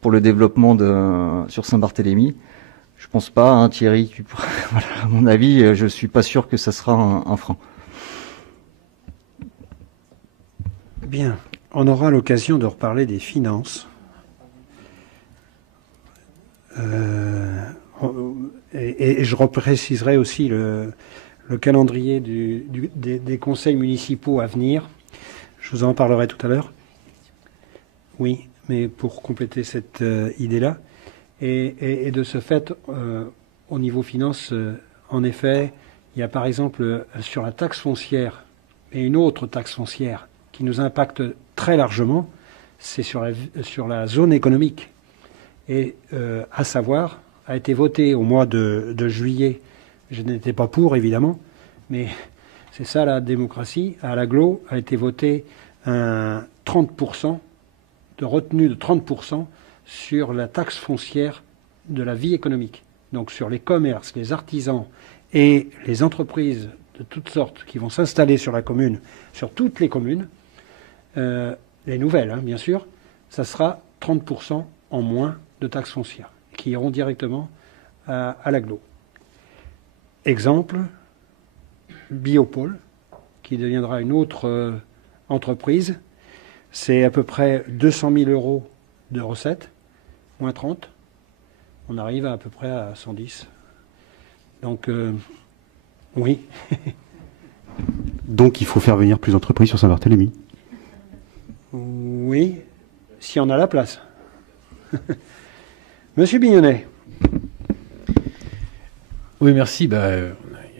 pour le développement sur Saint-Barthélemy, je pense pas, hein, Thierry. Voilà, à mon avis, je suis pas sûr que ça sera un frein. Bien. On aura l'occasion de reparler des finances. Et je repréciserai aussi le calendrier des conseils municipaux à venir. Je vous en parlerai tout à l'heure. Oui, mais pour compléter cette idée-là. Et de ce fait, au niveau finance, en effet, il y a par exemple sur la taxe foncière et une autre taxe foncière qui nous impacte très largement, c'est sur la zone économique. Et à savoir, a été voté au mois de juillet, je n'étais pas pour évidemment, mais c'est ça la démocratie, à l'agglo a été voté un 30%, de retenue de 30% sur la taxe foncière de la vie économique. Donc sur les commerces, les artisans et les entreprises de toutes sortes qui vont s'installer sur la commune, sur toutes les communes, les nouvelles hein, bien sûr, ça sera 30% en moins de taxes foncières qui iront directement à l'agglo. Exemple, Biopôle, qui deviendra une autre entreprise, c'est à peu près 200 000 euros de recettes, moins 30, on arrive à peu près à 110. Donc, oui. Donc, il faut faire venir plus d'entreprises sur Saint-Barthélemy. Oui, si on a la place. Monsieur Bignonnet. Oui, merci. Il y a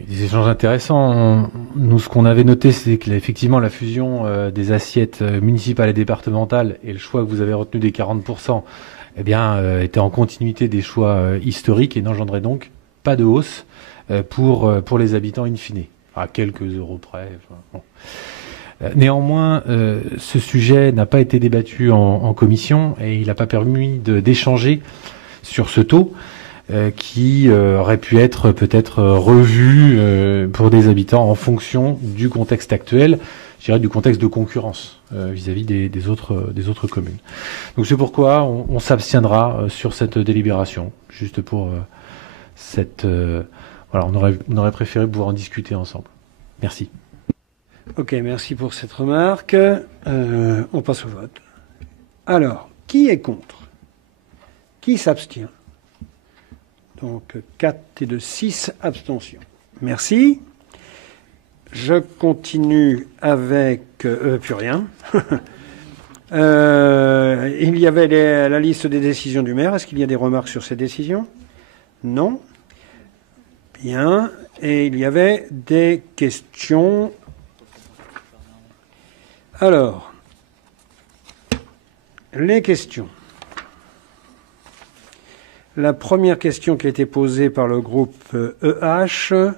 des échanges intéressants. Nous, ce qu'on avait noté, c'est que effectivement la fusion des assiettes municipales et départementales et le choix que vous avez retenu des 40%, eh bien, était en continuité des choix historiques et n'engendrait donc pas de hausse pour les habitants in fine, à quelques euros près. Enfin, bon. Néanmoins, ce sujet n'a pas été débattu en commission et il n'a pas permis d'échanger sur ce taux qui aurait pu être peut-être revu pour des habitants en fonction du contexte actuel, je dirais du contexte de concurrence vis-à-vis des autres communes. Donc c'est pourquoi on s'abstiendra sur cette délibération, juste pour cette... voilà, on aurait préféré pouvoir en discuter ensemble. Merci. Ok, merci pour cette remarque. On passe au vote. Alors, qui est contre? Qui s'abstient? Donc 4 et de 6 abstentions. Merci. Je continue avec... plus rien. Il y avait la liste des décisions du maire. Est-ce qu'il y a des remarques sur ces décisions? Non. Bien. Et il y avait des questions... Alors, les questions. La première question qui a été posée par le groupe EH,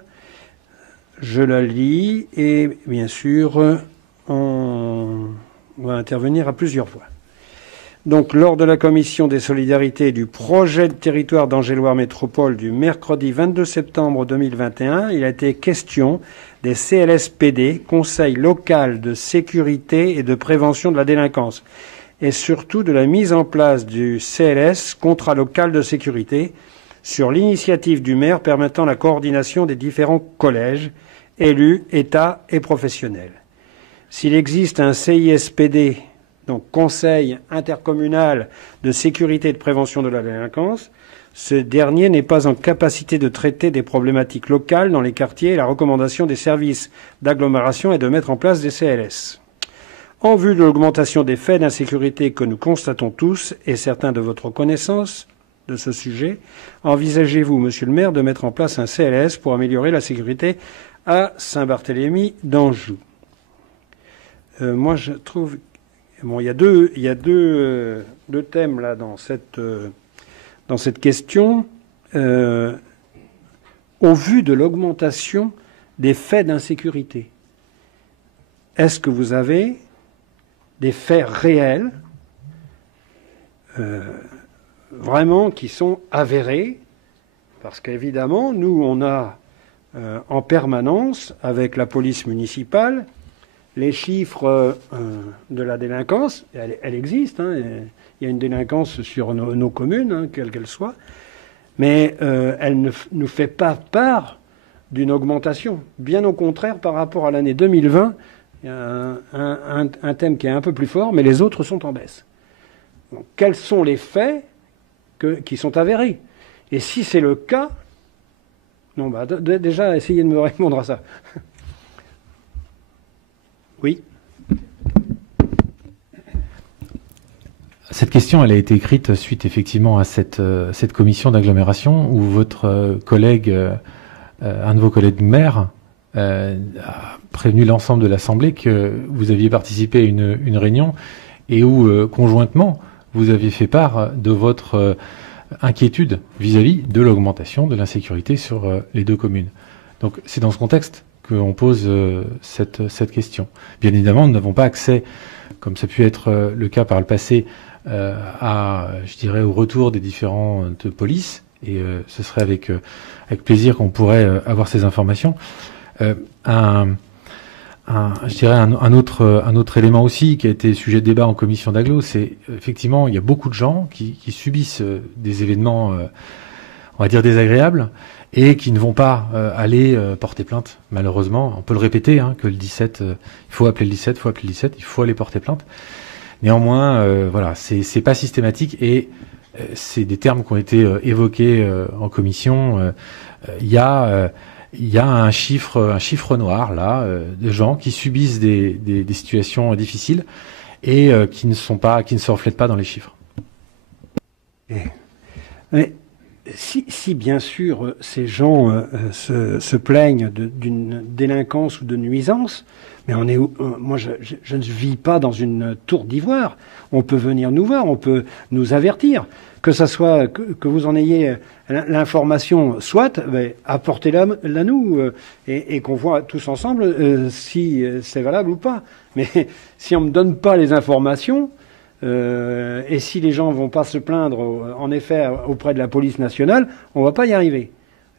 je la lis et bien sûr, on va intervenir à plusieurs fois. Donc, lors de la commission des solidarités du projet de territoire d'Angéloire Métropole du mercredi 22 septembre 2021, il a été question des CLSPD, Conseil local de sécurité et de prévention de la délinquance, et surtout de la mise en place du CLS, Contrat local de sécurité, sur l'initiative du maire permettant la coordination des différents collèges, élus, État et professionnels. S'il existe un CISPD, donc Conseil intercommunal de sécurité et de prévention de la délinquance, ce dernier n'est pas en capacité de traiter des problématiques locales dans les quartiers et la recommandation des services d'agglomération est de mettre en place des CLS. En vue de l'augmentation des faits d'insécurité que nous constatons tous et certains de votre connaissance de ce sujet, envisagez-vous, monsieur le maire, de mettre en place un CLS pour améliorer la sécurité à Saint-Barthélemy d'Anjou? Moi, je trouve... Bon, il y a deux thèmes là dans cette question. Au vu de l'augmentation des faits d'insécurité, est-ce que vous avez des faits réels, vraiment qui sont avérés? Parce qu'évidemment, nous, on a en permanence, avec la police municipale, les chiffres de la délinquance. Elle existe, hein, il y a une délinquance sur nos communes, hein, quelle qu'elle soit, mais elle ne nous fait pas part d'une augmentation. Bien au contraire, par rapport à l'année 2020, il y a un thème qui est un peu plus fort, mais les autres sont en baisse. Donc, quels sont les faits qui sont avérés? Et si c'est le cas, non, bah, déjà, essayez de me répondre à ça. Oui. Cette question, elle a été écrite suite effectivement à cette commission d'agglomération où votre collègue, un de vos collègues maires, a prévenu l'ensemble de l'Assemblée que vous aviez participé à une réunion et où, conjointement, vous aviez fait part de votre inquiétude vis-à-vis de l'augmentation de l'insécurité sur les 2 communes. Donc c'est dans ce contexte qu'on pose cette question. Bien évidemment, nous n'avons pas accès, comme ça a pu être le cas par le passé, au retour des différentes polices, et ce serait avec plaisir qu'on pourrait avoir ces informations. Un autre élément aussi qui a été sujet de débat en commission d'agglo, c'est effectivement il y a beaucoup de gens qui subissent des événements, on va dire désagréables, et qui ne vont pas aller porter plainte. Malheureusement, on peut le répéter, que le 17, il faut appeler le 17, il faut aller porter plainte. Néanmoins, voilà, c'est pas systématique et c'est des termes qui ont été évoqués en commission. Il y a un chiffre noir là de gens qui subissent des situations difficiles et qui ne se reflètent pas dans les chiffres. Mais si bien sûr ces gens se plaignent d'une délinquance ou de nuisance, mais moi je ne vis pas dans une tour d'ivoire. On peut venir nous voir, on peut nous avertir, que ça soit que vous en ayez l'information, soit apportez-la nous et qu'on voit tous ensemble si c'est valable ou pas. Mais si on me donne pas les informations et si les gens vont pas se plaindre en effet auprès de la police nationale, on va pas y arriver.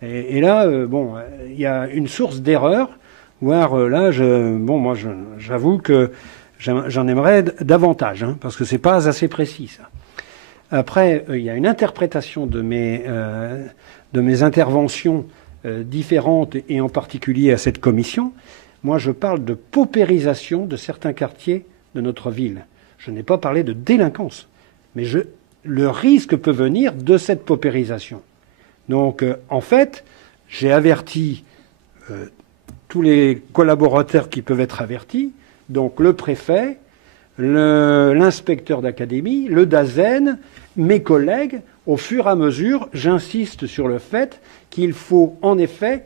Et là, il y a une source d'erreur. Voire là, moi j'avoue que j'en aimerais davantage, parce que c'est pas assez précis ça. Après, il y a une interprétation de mes interventions différentes et en particulier à cette commission. Moi, je parle de paupérisation de certains quartiers de notre ville. Je n'ai pas parlé de délinquance, mais le risque peut venir de cette paupérisation. Donc, en fait, j'ai averti tous les collaborateurs qui peuvent être avertis, donc le préfet, l'inspecteur d'académie, le DAZEN, mes collègues, au fur et à mesure, j'insiste sur le fait qu'il faut en effet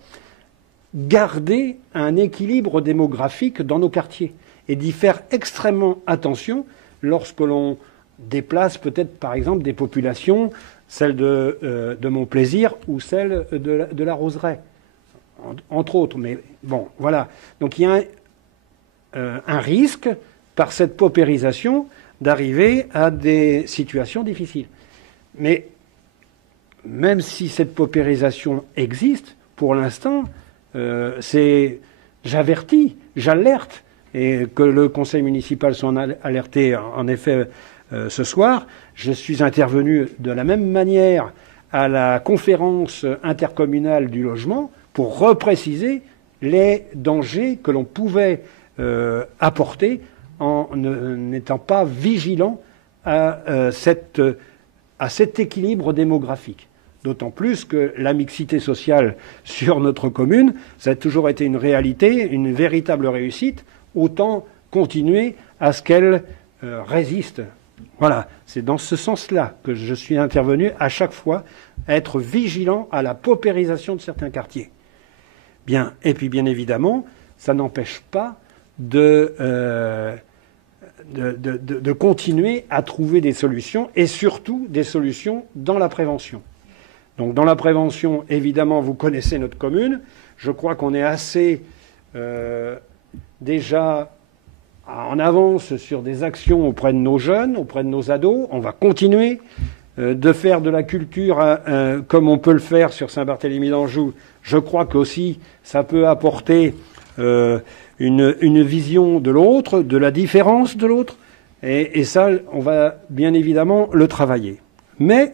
garder un équilibre démographique dans nos quartiers et d'y faire extrêmement attention lorsque l'on déplace peut-être par exemple des populations, celles de Montplaisir ou celles de la Roseraie, entre autres. Mais bon, voilà. Donc il y a un risque par cette paupérisation d'arriver à des situations difficiles. Mais même si cette paupérisation existe, pour l'instant, j'avertis, j'alerte, et que le conseil municipal soit alerté en effet ce soir. Je suis intervenu de la même manière à la conférence intercommunale du logement pour repréciser les dangers que l'on pouvait apporter en n'étant pas vigilant à cet équilibre démographique. D'autant plus que la mixité sociale sur notre commune, ça a toujours été une réalité, une véritable réussite. Autant continuer à ce qu'elle résiste. Voilà, c'est dans ce sens-là que je suis intervenu à chaque fois, à être vigilant à la paupérisation de certains quartiers. Bien, et puis bien évidemment, ça n'empêche pas de continuer à trouver des solutions, et surtout des solutions dans la prévention. Donc dans la prévention, évidemment, vous connaissez notre commune. Je crois qu'on est assez déjà en avance sur des actions auprès de nos jeunes, auprès de nos ados. On va continuer de faire de la culture comme on peut le faire sur Saint-Barthélemy d'Anjou. Je crois qu'aussi ça peut apporter une vision de l'autre, de la différence de l'autre. Et ça, on va bien évidemment le travailler. Mais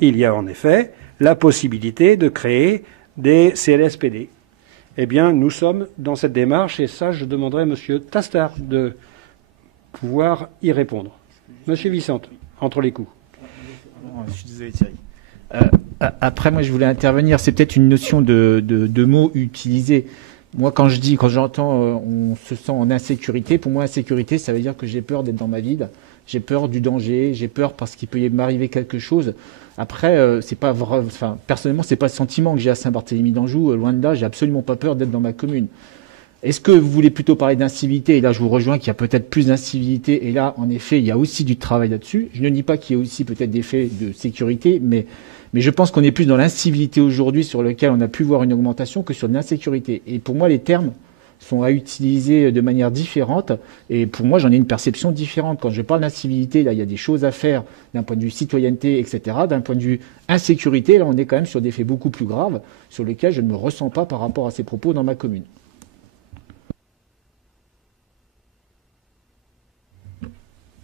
il y a en effet la possibilité de créer des CLSPD. Eh bien, nous sommes dans cette démarche, et ça, je demanderai à M. Tastard de pouvoir y répondre. M. Vicente, entre les coups. Je suis désolé, Thierry. Après, moi, je voulais intervenir. C'est peut-être une notion de mots utilisés. Moi, quand j'entends on se sent en insécurité, pour moi, insécurité, ça veut dire que j'ai peur d'être dans ma ville. j'ai peur du danger, j'ai peur parce qu'il peut m'arriver quelque chose. Après, c'est pas vrai, enfin, personnellement, c'est pas le sentiment que j'ai à Saint-Barthélemy d'Anjou. Loin de là, j'ai absolument pas peur d'être dans ma commune. Est-ce que vous voulez plutôt parler d'incivilité? Et là, je vous rejoins qu'il y a peut-être plus d'incivilité. Et là, en effet, il y a aussi du travail là-dessus. Je ne dis pas qu'il y a aussi peut-être des faits de sécurité, mais je pense qu'on est plus dans l'incivilité aujourd'hui sur lequel on a pu voir une augmentation que sur l'insécurité. Et pour moi, les termes sont à utiliser de manière différente. Et pour moi, j'en ai une perception différente. Quand je parle d'incivilité, là, il y a des choses à faire d'un point de vue citoyenneté, etc. D'un point de vue insécurité, là, on est quand même sur des faits beaucoup plus graves, sur lesquels je ne me ressens pas par rapport à ces propos dans ma commune.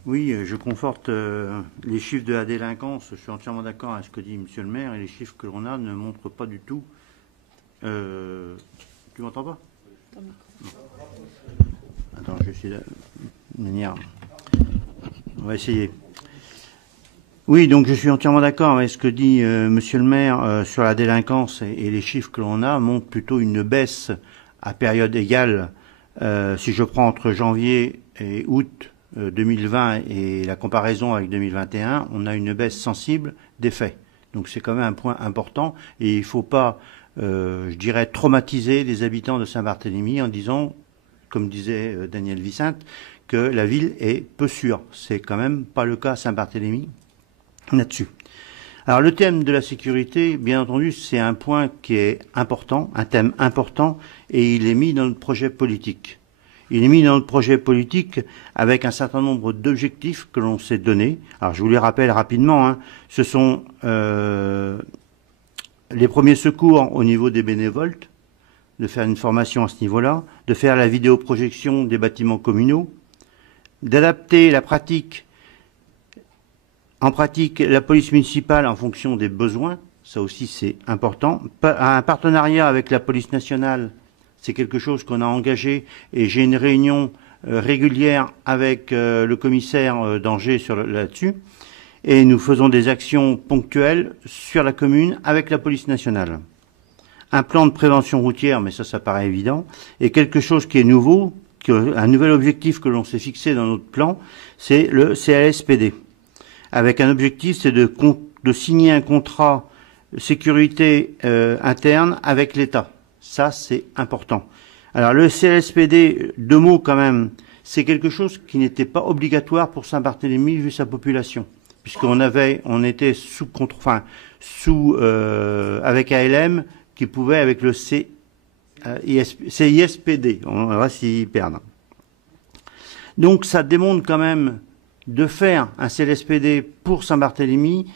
Oui, je conforte les chiffres de la délinquance. Je suis entièrement d'accord avec ce que dit Monsieur le maire. Et les chiffres que l'on a ne montrent pas du tout... Tu m'entends pas? Attends, je vais essayer de manière... On va essayer. Oui, donc je suis entièrement d'accord avec ce que dit Monsieur le maire sur la délinquance et les chiffres que l'on a montrent plutôt une baisse à période égale. Si je prends entre janvier et août 2020 et la comparaison avec 2021, on a une baisse sensible des faits. Donc c'est quand même un point important et il ne faut pas, je dirais, traumatiser les habitants de Saint-Barthélemy en disant, comme disait Daniel Vicente, que la ville est peu sûre. C'est quand même pas le cas à Saint-Barthélemy là-dessus. Alors le thème de la sécurité, bien entendu, c'est un point qui est important, un thème important, et il est mis dans notre projet politique. Il est mis dans notre projet politique avec un certain nombre d'objectifs que l'on s'est donnés. Alors je vous les rappelle rapidement, hein. Ce sont les premiers secours au niveau des bénévoles, de faire une formation à ce niveau-là, de faire la vidéoprojection des bâtiments communaux, d'adapter la pratique, en pratique la police municipale en fonction des besoins, ça aussi c'est important, un partenariat avec la police nationale. C'est quelque chose qu'on a engagé et j'ai une réunion régulière avec le commissaire d'Angers là-dessus. Et nous faisons des actions ponctuelles sur la commune avec la police nationale. Un plan de prévention routière, mais ça paraît évident. Et quelque chose qui est nouveau, un nouvel objectif que l'on s'est fixé dans notre plan, c'est le CLSPD. Avec un objectif, c'est de signer un contrat de sécurité interne avec l'État. Ça, c'est important. Alors, le CLSPD, deux mots quand même, c'est quelque chose qui n'était pas obligatoire pour Saint-Barthélemy vu sa population, puisqu'on était avec ALM qui pouvait avec le CISPD. On va s'y perdre. Donc, ça démontre quand même de faire un CLSPD pour Saint-Barthélemy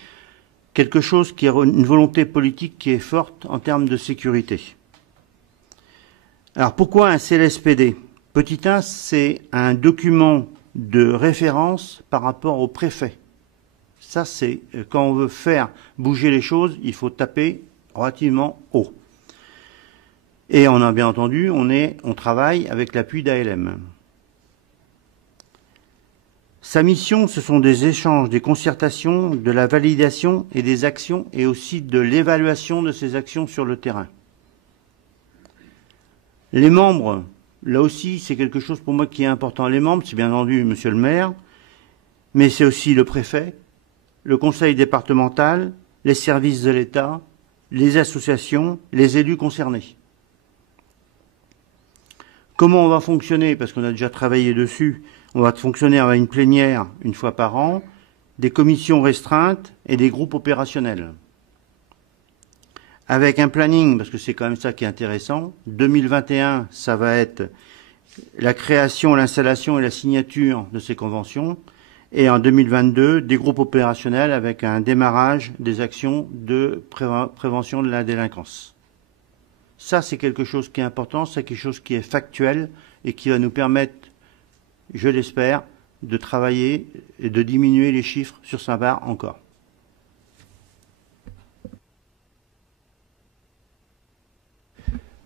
quelque chose qui est une volonté politique qui est forte en termes de sécurité. Alors pourquoi un CLSPD? Petit 1, c'est un document de référence par rapport au préfet. Ça, c'est quand on veut faire bouger les choses, il faut taper relativement haut. Et on a bien entendu, on travaille avec l'appui d'ALM. Sa mission, ce sont des échanges, des concertations, de la validation et des actions et aussi de l'évaluation de ces actions sur le terrain. Les membres, là aussi, c'est quelque chose pour moi qui est important. Les membres, c'est bien entendu Monsieur le maire, mais c'est aussi le préfet, le conseil départemental, les services de l'État, les associations, les élus concernés. Comment on va fonctionner? Parce qu'on a déjà travaillé dessus. On va fonctionner avec une plénière une fois par an, des commissions restreintes et des groupes opérationnels. Avec un planning, parce que c'est quand même ça qui est intéressant. 2021, ça va être la création, l'installation et la signature de ces conventions. Et en 2022, des groupes opérationnels avec un démarrage des actions de prévention de la délinquance. Ça, c'est quelque chose qui est important, c'est quelque chose qui est factuel et qui va nous permettre, je l'espère, de travailler et de diminuer les chiffres sur Saint-Bar encore.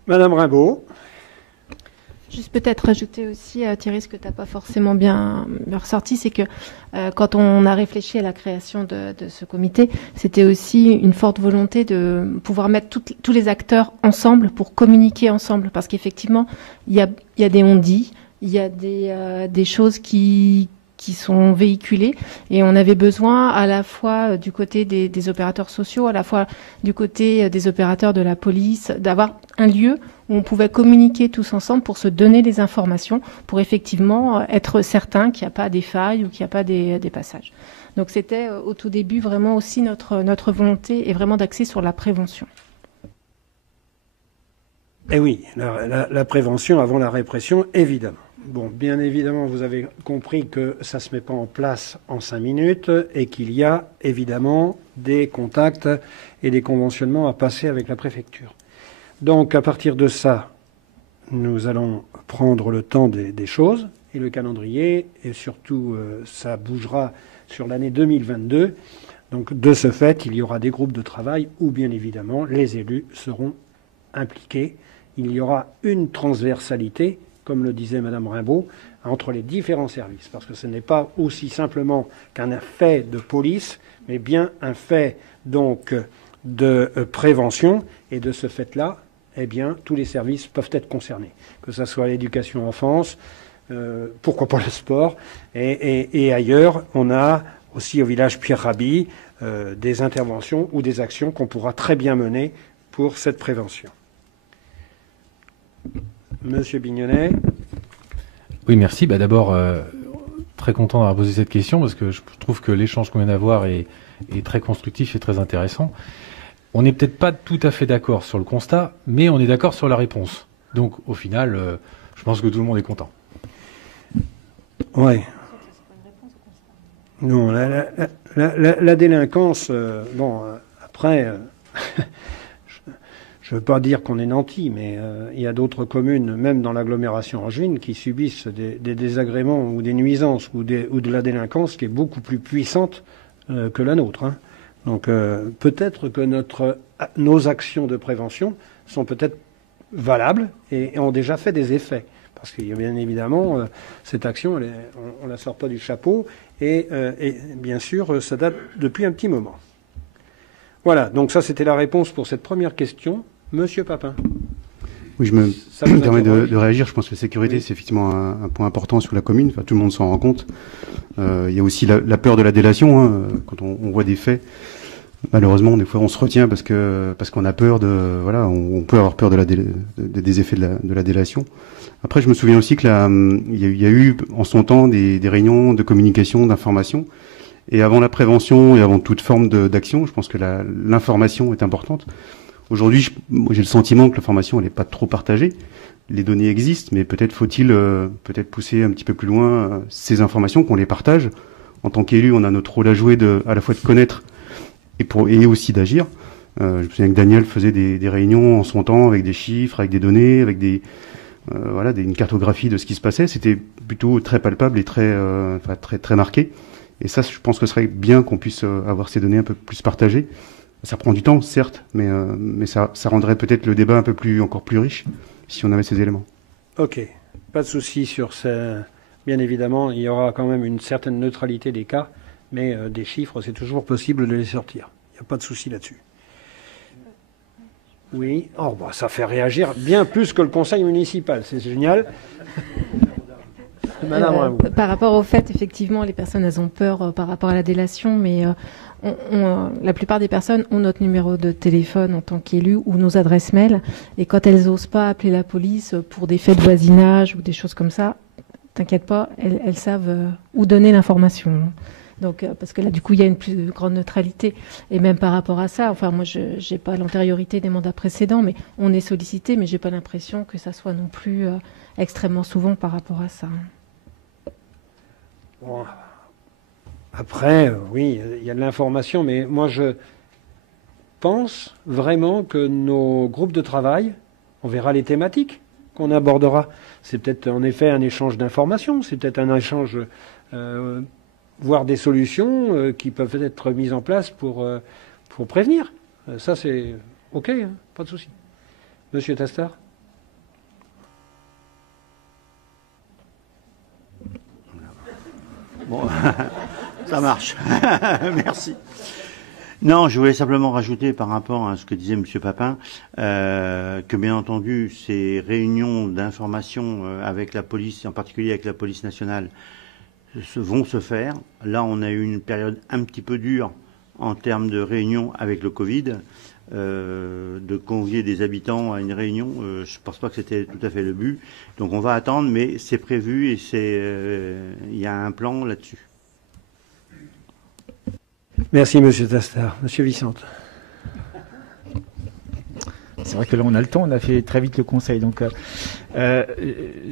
Madame Rimbaud. Juste peut-être rajouter aussi, Thierry, ce que tu n'as pas forcément bien ressorti, c'est que quand on a réfléchi à la création de ce comité, c'était aussi une forte volonté de pouvoir mettre tous les acteurs ensemble pour communiquer ensemble. Parce qu'effectivement, il y a des on-dit, il y a des choses qui qui sont véhiculées. Et on avait besoin à la fois du côté des opérateurs sociaux, à la fois du côté des opérateurs de la police, d'avoir un lieu où on pouvait communiquer tous ensemble pour se donner les informations, pour effectivement être certain qu'il n'y a pas des failles ou qu'il n'y a pas des passages. Donc c'était au tout début vraiment aussi notre volonté est vraiment d'axer sur la prévention. Eh oui, la prévention avant la répression, évidemment. Bon, bien évidemment, vous avez compris que ça ne se met pas en place en 5 minutes et qu'il y a évidemment des contacts et des conventionnements à passer avec la préfecture. Donc, à partir de ça, nous allons prendre le temps des choses et le calendrier, et surtout, ça bougera sur l'année 2022. Donc, de ce fait, il y aura des groupes de travail où, bien évidemment, les élus seront impliqués. Il y aura une transversalité, comme le disait Madame Rimbaud, entre les différents services, parce que ce n'est pas aussi simplement qu'un fait de police, mais bien un fait donc de prévention, et de ce fait-là, eh bien, tous les services peuvent être concernés, que ce soit l'éducation enfance, pourquoi pas le sport, et ailleurs, on a aussi au village Pierre-Rabhi des interventions ou des actions qu'on pourra très bien mener pour cette prévention. Monsieur Bignonnet. Oui, merci. D'abord, très content d'avoir posé cette question parce que je trouve que l'échange qu'on vient d'avoir est très constructif et très intéressant. On n'est peut-être pas tout à fait d'accord sur le constat, mais on est d'accord sur la réponse. Donc, au final, je pense que tout le monde est content. Oui. Non, la délinquance, bon, après... Je ne veux pas dire qu'on est nanti, mais il y a d'autres communes, même dans l'agglomération angevine, qui subissent des désagréments ou des nuisances ou de la délinquance qui est beaucoup plus puissante que la nôtre. Hein. Donc peut-être que nos actions de prévention sont peut-être valables et ont déjà fait des effets. Parce qu'il y a bien évidemment, cette action, on ne la sort pas du chapeau et bien sûr, ça date depuis un petit moment. Voilà, donc ça c'était la réponse pour cette première question. Monsieur Papin. Oui, je me permets de réagir. Je pense que la sécurité, oui, c'est effectivement un point important sur la commune. Enfin, tout le monde s'en rend compte. Il y a aussi la peur de la délation. Hein. Quand on voit des faits, malheureusement, des fois, on se retient parce qu'on a peur de... Voilà, on peut avoir peur des effets de la délation. Après, je me souviens aussi que il y a eu, en son temps, des réunions de communication, d'information. Et avant la prévention et avant toute forme d'action, je pense que l'information est importante. Aujourd'hui, j'ai le sentiment que l'information, elle n'est pas trop partagée. Les données existent, mais peut-être faut-il peut-être pousser un petit peu plus loin ces informations, qu'on les partage. En tant qu'élu, on a notre rôle à jouer à la fois de connaître et aussi d'agir. Je me souviens que Daniel faisait des réunions en son temps avec des chiffres, avec des données, avec une cartographie de ce qui se passait. C'était plutôt très palpable et très marqué. Et ça, je pense que ce serait bien qu'on puisse avoir ces données un peu plus partagées. Ça prend du temps, certes, mais ça rendrait peut-être le débat encore plus riche si on avait ces éléments. Ok, pas de souci sur ça. Bien évidemment, il y aura quand même une certaine neutralité des cas, mais des chiffres, c'est toujours possible de les sortir. Il n'y a pas de souci là-dessus. Oui, ça fait réagir bien plus que le conseil municipal, c'est génial. Madame par rapport au fait, effectivement, les personnes, elles ont peur par rapport à la délation, mais la plupart des personnes ont notre numéro de téléphone en tant qu'élu ou nos adresses mail. Et quand elles n'osent pas appeler la police pour des faits de voisinage ou des choses comme ça, t'inquiète pas, elles savent où donner l'information. Donc, parce que là, du coup, il y a une plus grande neutralité. Et même par rapport à ça, enfin, moi, je n'ai pas l'antériorité des mandats précédents, mais on est sollicité, mais j'ai pas l'impression que ça soit non plus extrêmement souvent par rapport à ça. Bon. Après, oui, il y a de l'information, mais moi je pense vraiment que nos groupes de travail, on verra les thématiques qu'on abordera. C'est peut-être en effet un échange d'informations, c'est peut-être un échange, voire des solutions qui peuvent être mises en place pour prévenir. Ça c'est ok, hein, pas de souci. Monsieur Tastar. Bon, ça marche. Merci. Non, je voulais simplement rajouter par rapport à ce que disait M. Papin, que bien entendu, ces réunions d'information avec la police, en particulier avec la police nationale, vont se faire. Là, on a eu une période un petit peu dure en termes de réunion avec le Covid. De convier des habitants à une réunion, je ne pense pas que c'était tout à fait le but. Donc on va attendre, mais c'est prévu et il y a un plan là-dessus. Merci, Monsieur Tastard. Monsieur Vicente. C'est vrai que là, on a le temps, on a fait très vite le conseil. Donc,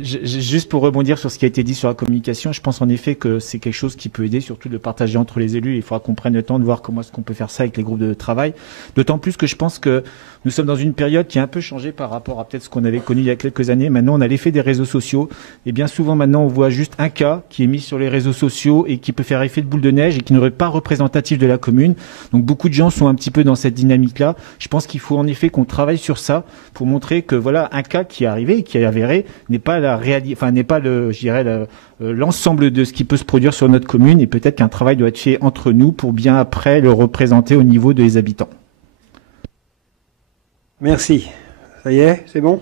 juste pour rebondir sur ce qui a été dit sur la communication, je pense en effet que c'est quelque chose qui peut aider, surtout de partager entre les élus. Il faudra qu'on prenne le temps de voir comment est-ce qu'on peut faire ça avec les groupes de travail. D'autant plus que je pense que nous sommes dans une période qui a un peu changé par rapport à peut-être ce qu'on avait connu il y a quelques années. Maintenant, on a l'effet des réseaux sociaux. Et bien souvent, maintenant, on voit juste un cas qui est mis sur les réseaux sociaux et qui peut faire effet de boule de neige et qui n'aurait pas représentatif de la commune. Donc, beaucoup de gens sont un petit peu dans cette dynamique-là. Je pense qu'il faut en effet qu'on travaille sur ça pour montrer que voilà, un cas qui est arrivé, qui est avéré, n'est pas la réalité, enfin, n'est pas le, je dirais, l'ensemble de ce qui peut se produire sur notre commune, et peut-être qu'un travail doit être fait entre nous pour bien après le représenter au niveau des habitants. Merci. Ça y est, c'est bon?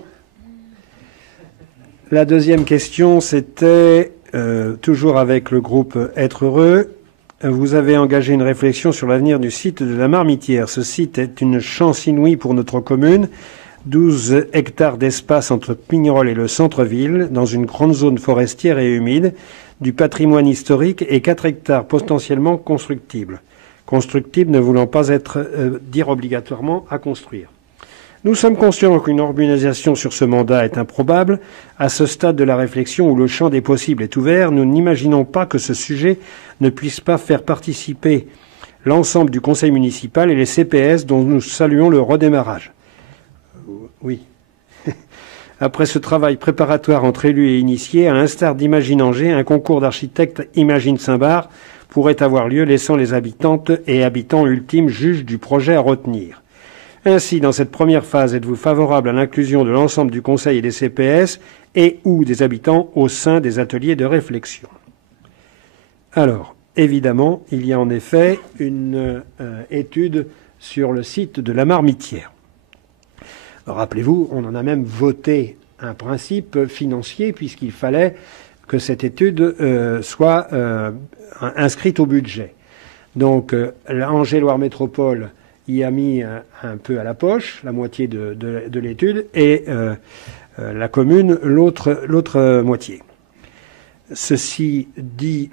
La deuxième question, c'était toujours avec le groupe Être Heureux. Vous avez engagé une réflexion sur l'avenir du site de la Marmitière. Ce site est une chance inouïe pour notre commune. 12 hectares d'espace entre Pignerol et le centre-ville, dans une grande zone forestière et humide, du patrimoine historique et 4 hectares potentiellement constructibles. Constructibles ne voulant pas dire obligatoirement à construire. Nous sommes conscients qu'une urbanisation sur ce mandat est improbable. À ce stade de la réflexion où le champ des possibles est ouvert, nous n'imaginons pas que ce sujet ne puisse pas faire participer l'ensemble du conseil municipal et les CPS dont nous saluons le redémarrage. Oui. Après ce travail préparatoire entre élus et initiés, à l'instar d'Imagine Angers, un concours d'architectes Imagine Saint-Barth pourrait avoir lieu, laissant les habitantes et habitants ultimes juges du projet à retenir. Ainsi, dans cette première phase, êtes-vous favorable à l'inclusion de l'ensemble du conseil et des CPS et ou des habitants au sein des ateliers de réflexion? Alors, évidemment, il y a en effet une étude sur le site de la Marmitière. Rappelez-vous, on en a même voté un principe financier puisqu'il fallait que cette étude soit inscrite au budget. Donc, Angers-Loire Métropole y a mis un peu à la poche, la moitié de l'étude, et la commune, l'autre moitié. Ceci dit,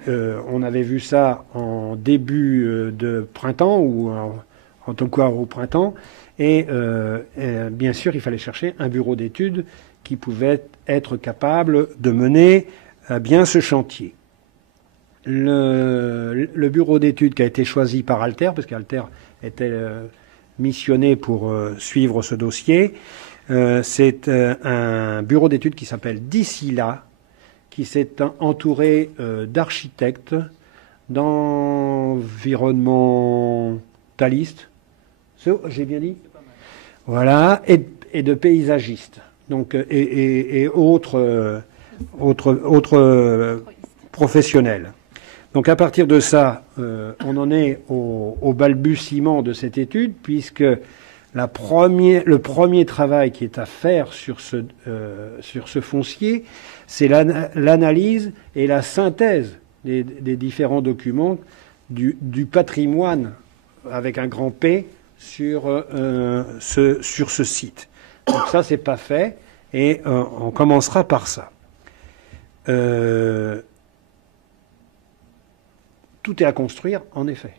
on avait vu ça en début de printemps, ou en tout cas au printemps, et bien sûr, il fallait chercher un bureau d'études qui pouvait être capable de mener à bien ce chantier. Le bureau d'études qui a été choisi par Alter, parce qu'Alter était missionné pour suivre ce dossier, c'est un bureau d'études qui s'appelle D'ici là, qui s'est entouré d'architectes, d'environnementalistes, j'ai bien dit? Voilà, et de paysagistes, donc, et autres professionnels. Donc à partir de ça, on en est au balbutiement de cette étude, puisque le premier travail qui est à faire sur ce foncier, c'est l'analyse et la synthèse des différents documents du patrimoine, avec un grand P, sur ce site. Donc ça, c'est pas fait, et on commencera par ça. Tout est à construire, en effet.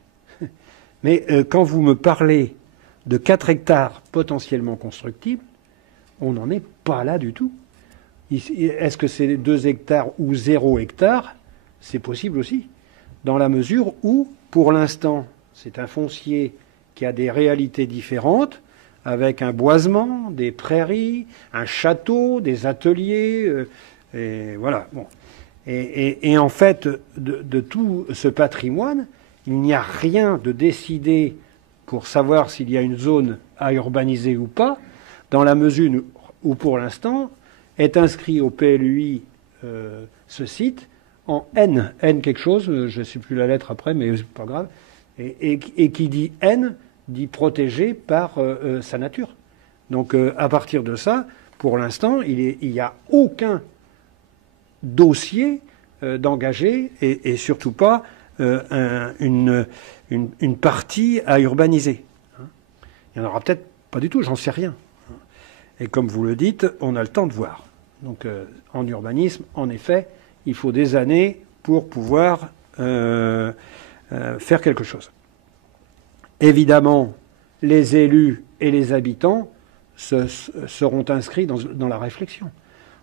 Mais quand vous me parlez de 4 hectares potentiellement constructibles, on n'en est pas là du tout. Est-ce que c'est 2 hectares ou 0 hectare? C'est possible aussi, dans la mesure où, pour l'instant, c'est un foncier qui a des réalités différentes, avec un boisement, des prairies, un château, des ateliers, et voilà. Bon. Et en fait, de tout ce patrimoine, il n'y a rien de décidé pour savoir s'il y a une zone à urbaniser ou pas, dans la mesure où, pour l'instant, est inscrit au PLUI ce site en N quelque chose, je ne sais plus la lettre après, mais c'est pas grave, et qui dit N, dit protégé par sa nature. Donc, à partir de ça, pour l'instant, il n'y a aucun dossier d'engager, et surtout pas une partie à urbaniser. Il n'y en aura peut-être pas du tout, j'en sais rien. Et comme vous le dites, on a le temps de voir. Donc en urbanisme, en effet, il faut des années pour pouvoir faire quelque chose. Évidemment, les élus et les habitants seront inscrits dans la réflexion.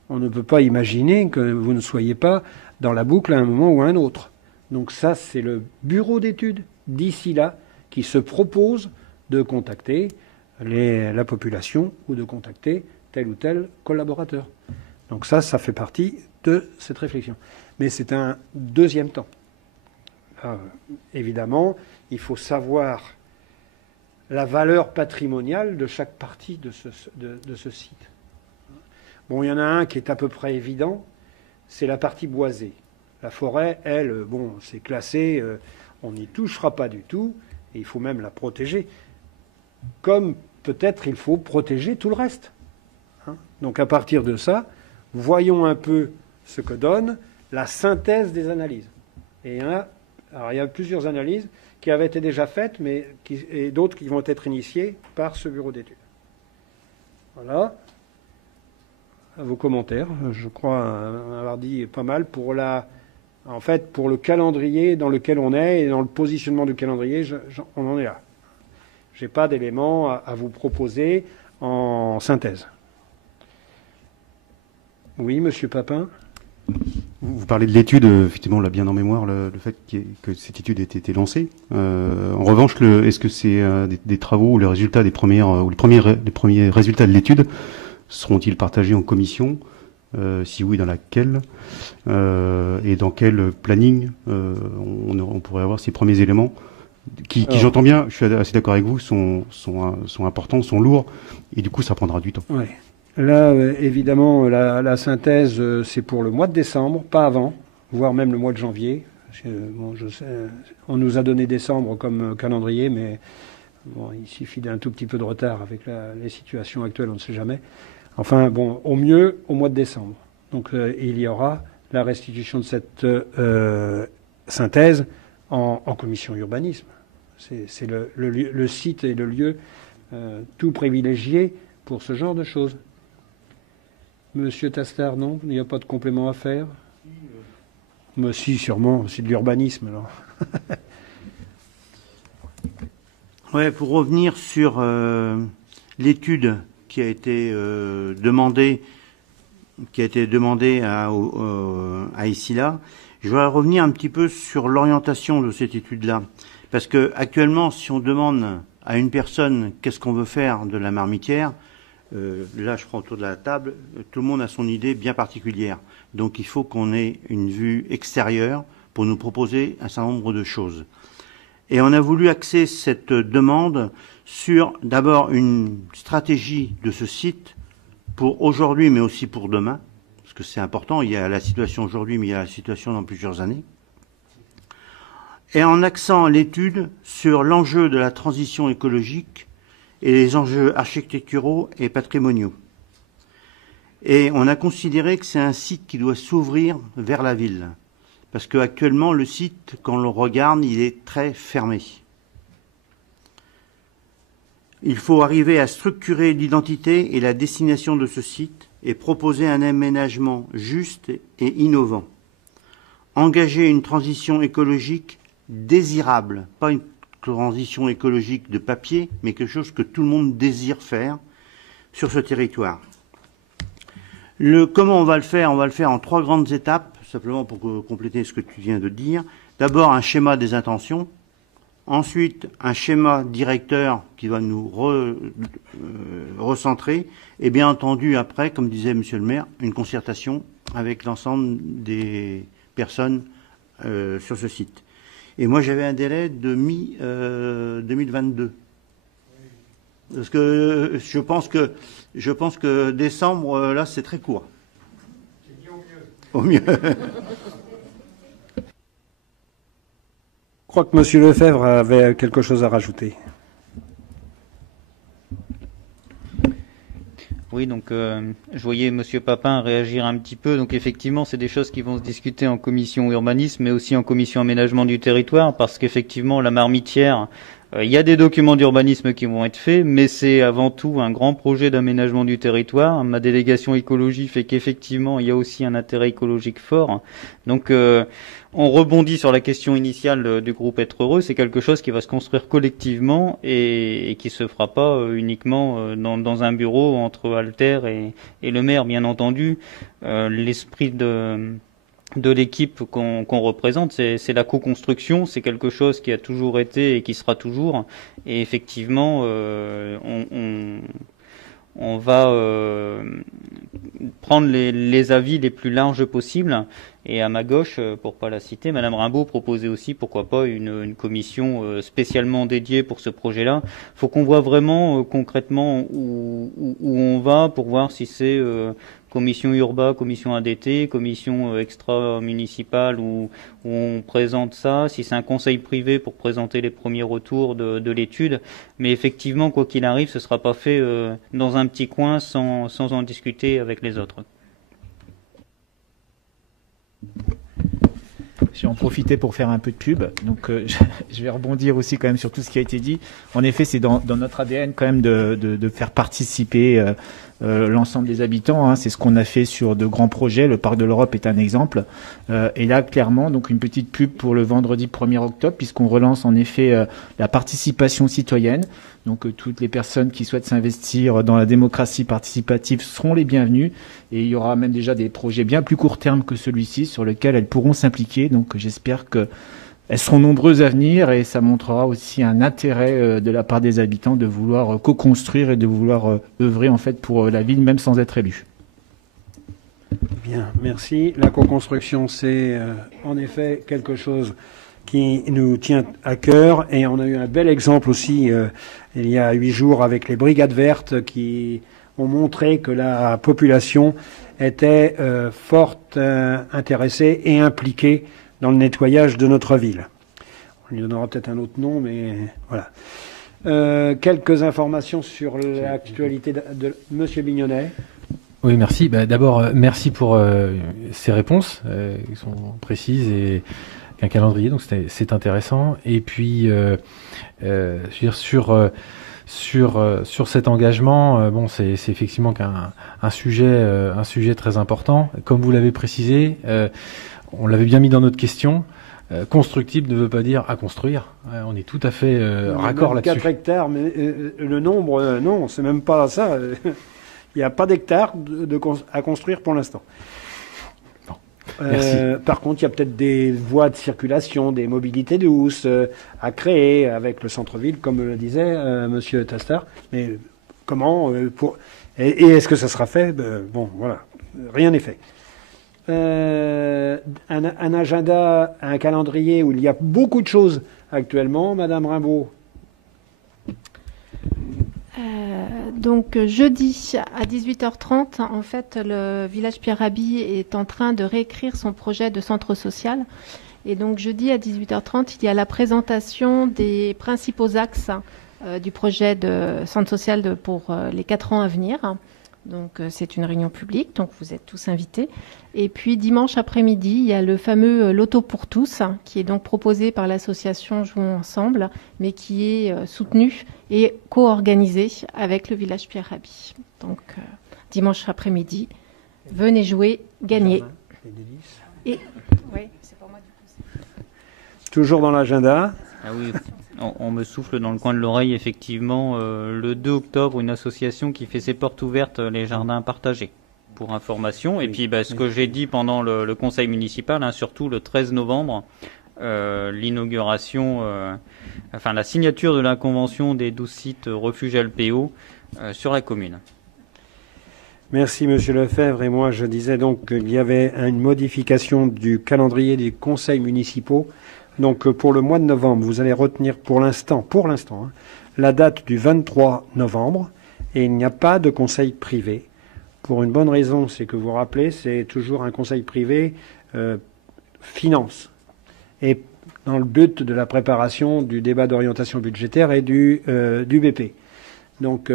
On ne peut pas imaginer que vous ne soyez pas dans la boucle à un moment ou à un autre. Donc ça, c'est le bureau d'études, d'ici là, qui se propose de contacter la population ou de contacter tel ou tel collaborateur. Donc ça fait partie de cette réflexion. Mais c'est un deuxième temps. Évidemment, il faut savoir la valeur patrimoniale de chaque partie de ce site. Bon, il y en a un qui est à peu près évident, c'est la partie boisée. La forêt, elle, bon, c'est classé, on n'y touchera pas du tout, et il faut même la protéger. Comme peut-être il faut protéger tout le reste. Donc à partir de ça, voyons un peu ce que donne la synthèse des analyses. Et il y a plusieurs analyses qui avaient été déjà faites, et d'autres qui vont être initiées par ce bureau d'études. Voilà. À vos commentaires. Je crois avoir dit pas mal pour le calendrier dans lequel on est et dans le positionnement du calendrier, on en est là. Je n'ai pas d'éléments à vous proposer en synthèse. Oui, Monsieur Papin. Vous parlez de l'étude, effectivement, on l'a bien en mémoire, le fait que cette étude ait été lancée. En revanche, est-ce que c'est des travaux ou les résultats les premiers résultats de l'étude seront-ils partagés en commission? Si oui, dans laquelle? Et dans quel planning on pourrait avoir ces premiers éléments qui j'entends bien, je suis assez d'accord avec vous, sont importants, sont lourds, et du coup, ça prendra du temps. Oui. Là, évidemment, la synthèse, c'est pour le mois de décembre, pas avant, voire même le mois de janvier. Bon, je sais, on nous a donné décembre comme calendrier, mais bon, il suffit d'un tout petit peu de retard avec les situations actuelles, on ne sait jamais. Enfin, bon, au mieux, au mois de décembre. Donc, il y aura la restitution de cette synthèse en commission urbanisme. C'est le site et le lieu tout privilégié pour ce genre de choses. Monsieur Tastard, non? Il n'y a pas de complément à faire? Mais si, sûrement, c'est de l'urbanisme, alors. Ouais, pour revenir sur l'étude qui a été demandée à ICILA, je voudrais revenir un petit peu sur l'orientation de cette étude-là. Parce que actuellement, si on demande à une personne qu'est-ce qu'on veut faire de la marmitière, là je prends autour de la table, tout le monde a son idée bien particulière. Donc il faut qu'on ait une vue extérieure pour nous proposer un certain nombre de choses. Et on a voulu axer cette demande sur d'abord une stratégie de ce site pour aujourd'hui mais aussi pour demain, parce que c'est important, il y a la situation aujourd'hui mais il y a la situation dans plusieurs années. Et en axant l'étude sur l'enjeu de la transition écologique et les enjeux architecturaux et patrimoniaux. Et on a considéré que c'est un site qui doit s'ouvrir vers la ville. Parce qu'actuellement, le site, quand on le regarde, il est très fermé. Il faut arriver à structurer l'identité et la destination de ce site et proposer un aménagement juste et innovant. Engager une transition écologique désirable, pas une transition écologique de papier, mais quelque chose que tout le monde désire faire sur ce territoire. Comment on va le faire? On va le faire en 3 grandes étapes, simplement pour compléter ce que tu viens de dire. D'abord, un schéma des intentions. Ensuite, un schéma directeur qui va nous recentrer. Et bien entendu, après, comme disait Monsieur le maire, une concertation avec l'ensemble des personnes sur ce site. Et moi, j'avais un délai de mi-2022. Parce que je pense que décembre, là, c'est très court. C'est dit au mieux. Au mieux. Je crois que M. Lefebvre avait quelque chose à rajouter. Oui, donc je voyais Monsieur Papin réagir un petit peu. Donc effectivement, c'est des choses qui vont se discuter en commission urbanisme, mais aussi en commission aménagement du territoire, parce qu'effectivement, la marmitière, il y a des documents d'urbanisme qui vont être faits, mais c'est avant tout un grand projet d'aménagement du territoire. Ma délégation écologie fait qu'effectivement, il y a aussi un intérêt écologique fort. Donc on rebondit sur la question initiale du groupe Être Heureux. C'est quelque chose qui va se construire collectivement et qui se fera pas uniquement dans un bureau entre Alter et le maire, bien entendu. L'esprit de l'équipe qu'on représente, c'est la co-construction. C'est quelque chose qui a toujours été et qui sera toujours. Et effectivement, on va prendre les avis les plus larges possibles. Et à ma gauche, pour pas la citer, Madame Rimbaud proposait aussi, pourquoi pas, une commission spécialement dédiée pour ce projet-là. Il faut qu'on voit vraiment concrètement où on va pour voir si c'est commission urba, commission ADT, commission extra-municipale où on présente ça, si c'est un conseil privé pour présenter les premiers retours de l'étude. Mais effectivement, quoi qu'il arrive, ce ne sera pas fait dans un petit coin sans en discuter avec les autres. Je vais en profiter pour faire un peu de pub. Donc, je vais rebondir aussi quand même sur tout ce qui a été dit. En effet, c'est dans notre ADN quand même de faire participer l'ensemble des habitants. Hein. C'est ce qu'on a fait sur de grands projets. Le Parc de l'Europe est un exemple. Et là, clairement, donc une petite pub pour le vendredi 1er octobre, puisqu'on relance en effet la participation citoyenne. Donc toutes les personnes qui souhaitent s'investir dans la démocratie participative seront les bienvenues. Et il y aura même déjà des projets bien plus court terme que celui-ci sur lesquels elles pourront s'impliquer. Donc j'espère qu'elles seront nombreuses à venir et ça montrera aussi un intérêt de la part des habitants de vouloir co-construire et de vouloir œuvrer en fait pour la ville même sans être élu. Bien, merci. La co-construction, c'est en effet quelque chose qui nous tient à cœur et on a eu un bel exemple aussi il y a 8 jours avec les brigades vertes qui ont montré que la population était forte, intéressée et impliquée dans le nettoyage de notre ville. On lui donnera peut-être un autre nom, mais voilà. Quelques informations sur l'actualité de Monsieur Bignonnet. Oui, merci. D'abord, merci pour ces réponses qui sont précises et un calendrier, donc c'est intéressant. Et puis, je veux dire, sur cet engagement, bon, c'est effectivement un sujet très important. Comme vous l'avez précisé, on l'avait bien mis dans notre question. Constructible ne veut pas dire à construire. On est tout à fait raccord là-dessus. 4 hectares, mais le nombre, non, c'est même pas ça. Il n'y a pas d'hectares à construire pour l'instant. Par contre, il y a peut-être des voies de circulation, des mobilités douces à créer avec le centre-ville, comme le disait Monsieur Tastar. Mais comment et est-ce que ça sera fait? Bon, voilà, rien n'est fait. Un agenda, un calendrier où il y a beaucoup de choses actuellement, Madame Rimbaud. Donc jeudi à 18h30, en fait, le village Pierre Rabhi est en train de réécrire son projet de centre social. Et donc jeudi à 18h30, il y a la présentation des principaux axes du projet de centre social pour les 4 ans à venir. Donc c'est une réunion publique, donc vous êtes tous invités. Et puis dimanche après-midi, il y a le fameux Loto pour tous, qui est donc proposé par l'association Jouons Ensemble, mais qui est soutenu et co-organisé avec le village Pierre Rabhi. Donc dimanche après-midi, venez jouer, gagnez. Et oui, c'est pour moi du coup. Toujours dans l'agenda. Ah oui. On me souffle dans le coin de l'oreille, effectivement, le 2 octobre, une association qui fait ses portes ouvertes, les jardins partagés, pour information. Et puis, ce que j'ai dit pendant le conseil municipal, hein, surtout le 13 novembre, l'inauguration, la signature de la convention des 12 sites refuges LPO sur la commune. Merci Monsieur Lefebvre. Et moi, je disais donc qu'il y avait une modification du calendrier des conseils municipaux. Donc pour le mois de novembre, vous allez retenir pour l'instant, la date du 23 novembre et il n'y a pas de conseil privé. Pour une bonne raison, c'est que vous rappelez, c'est toujours un conseil privé finance et dans le but de la préparation du débat d'orientation budgétaire et du BP. Donc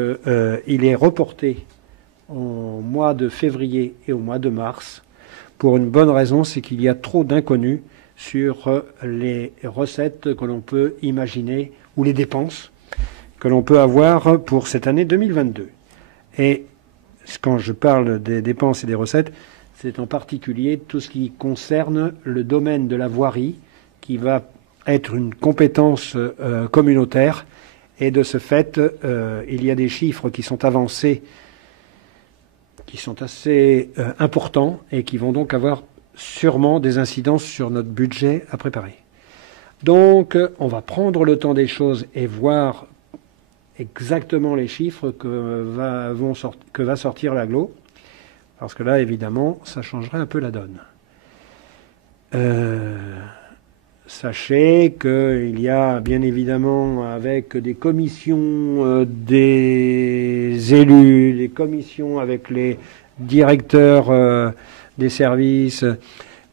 il est reporté au mois de février et au mois de mars, pour une bonne raison, c'est qu'il y a trop d'inconnus sur les recettes que l'on peut imaginer ou les dépenses que l'on peut avoir pour cette année 2022. Et quand je parle des dépenses et des recettes, c'est en particulier tout ce qui concerne le domaine de la voirie, qui va être une compétence communautaire. Et de ce fait, il y a des chiffres qui sont avancés, qui sont assez importants et qui vont donc avoir sûrement des incidences sur notre budget à préparer. Donc, on va prendre le temps des choses et voir exactement les chiffres que va sortir l'agglo, parce que là, évidemment, ça changerait un peu la donne. Sachez qu'il y a bien évidemment avec des commissions des élus, des commissions avec les directeurs des services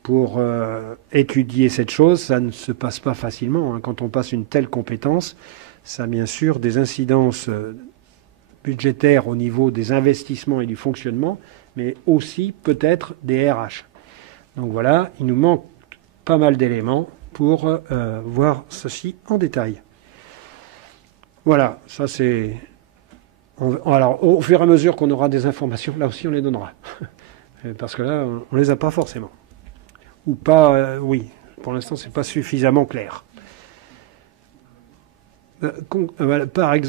pour étudier cette chose. Ça ne se passe pas facilement. Quand on passe une telle compétence, ça a bien sûr des incidences budgétaires au niveau des investissements et du fonctionnement, mais aussi peut-être des RH. Donc voilà, il nous manque pas mal d'éléments pour voir ceci en détail. Voilà, ça c'est... Alors, au fur et à mesure qu'on aura des informations, là aussi on les donnera. Parce que là, on ne les a pas forcément. Ou pas, oui, pour l'instant c'est pas suffisamment clair.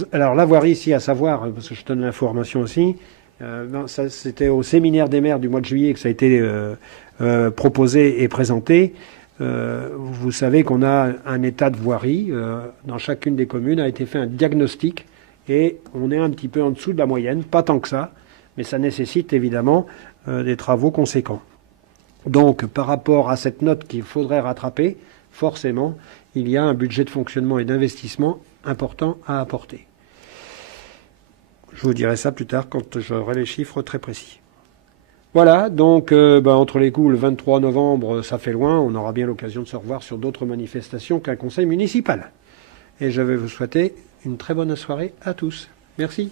Alors la voirie ici, à savoir, parce que je donne l'information aussi, c'était au séminaire des maires du mois de juillet que ça a été proposé et présenté. Vous savez qu'on a un état de voirie. Dans chacune des communes a été fait un diagnostic et on est un petit peu en dessous de la moyenne, pas tant que ça, mais ça nécessite évidemment des travaux conséquents. Donc par rapport à cette note qu'il faudrait rattraper, forcément, il y a un budget de fonctionnement et d'investissement important à apporter. Je vous dirai ça plus tard quand j'aurai les chiffres très précis. Voilà, donc entre les coups, le 23 novembre, ça fait loin, on aura bien l'occasion de se revoir sur d'autres manifestations qu'un conseil municipal. Et je vais vous souhaiter une très bonne soirée à tous. Merci.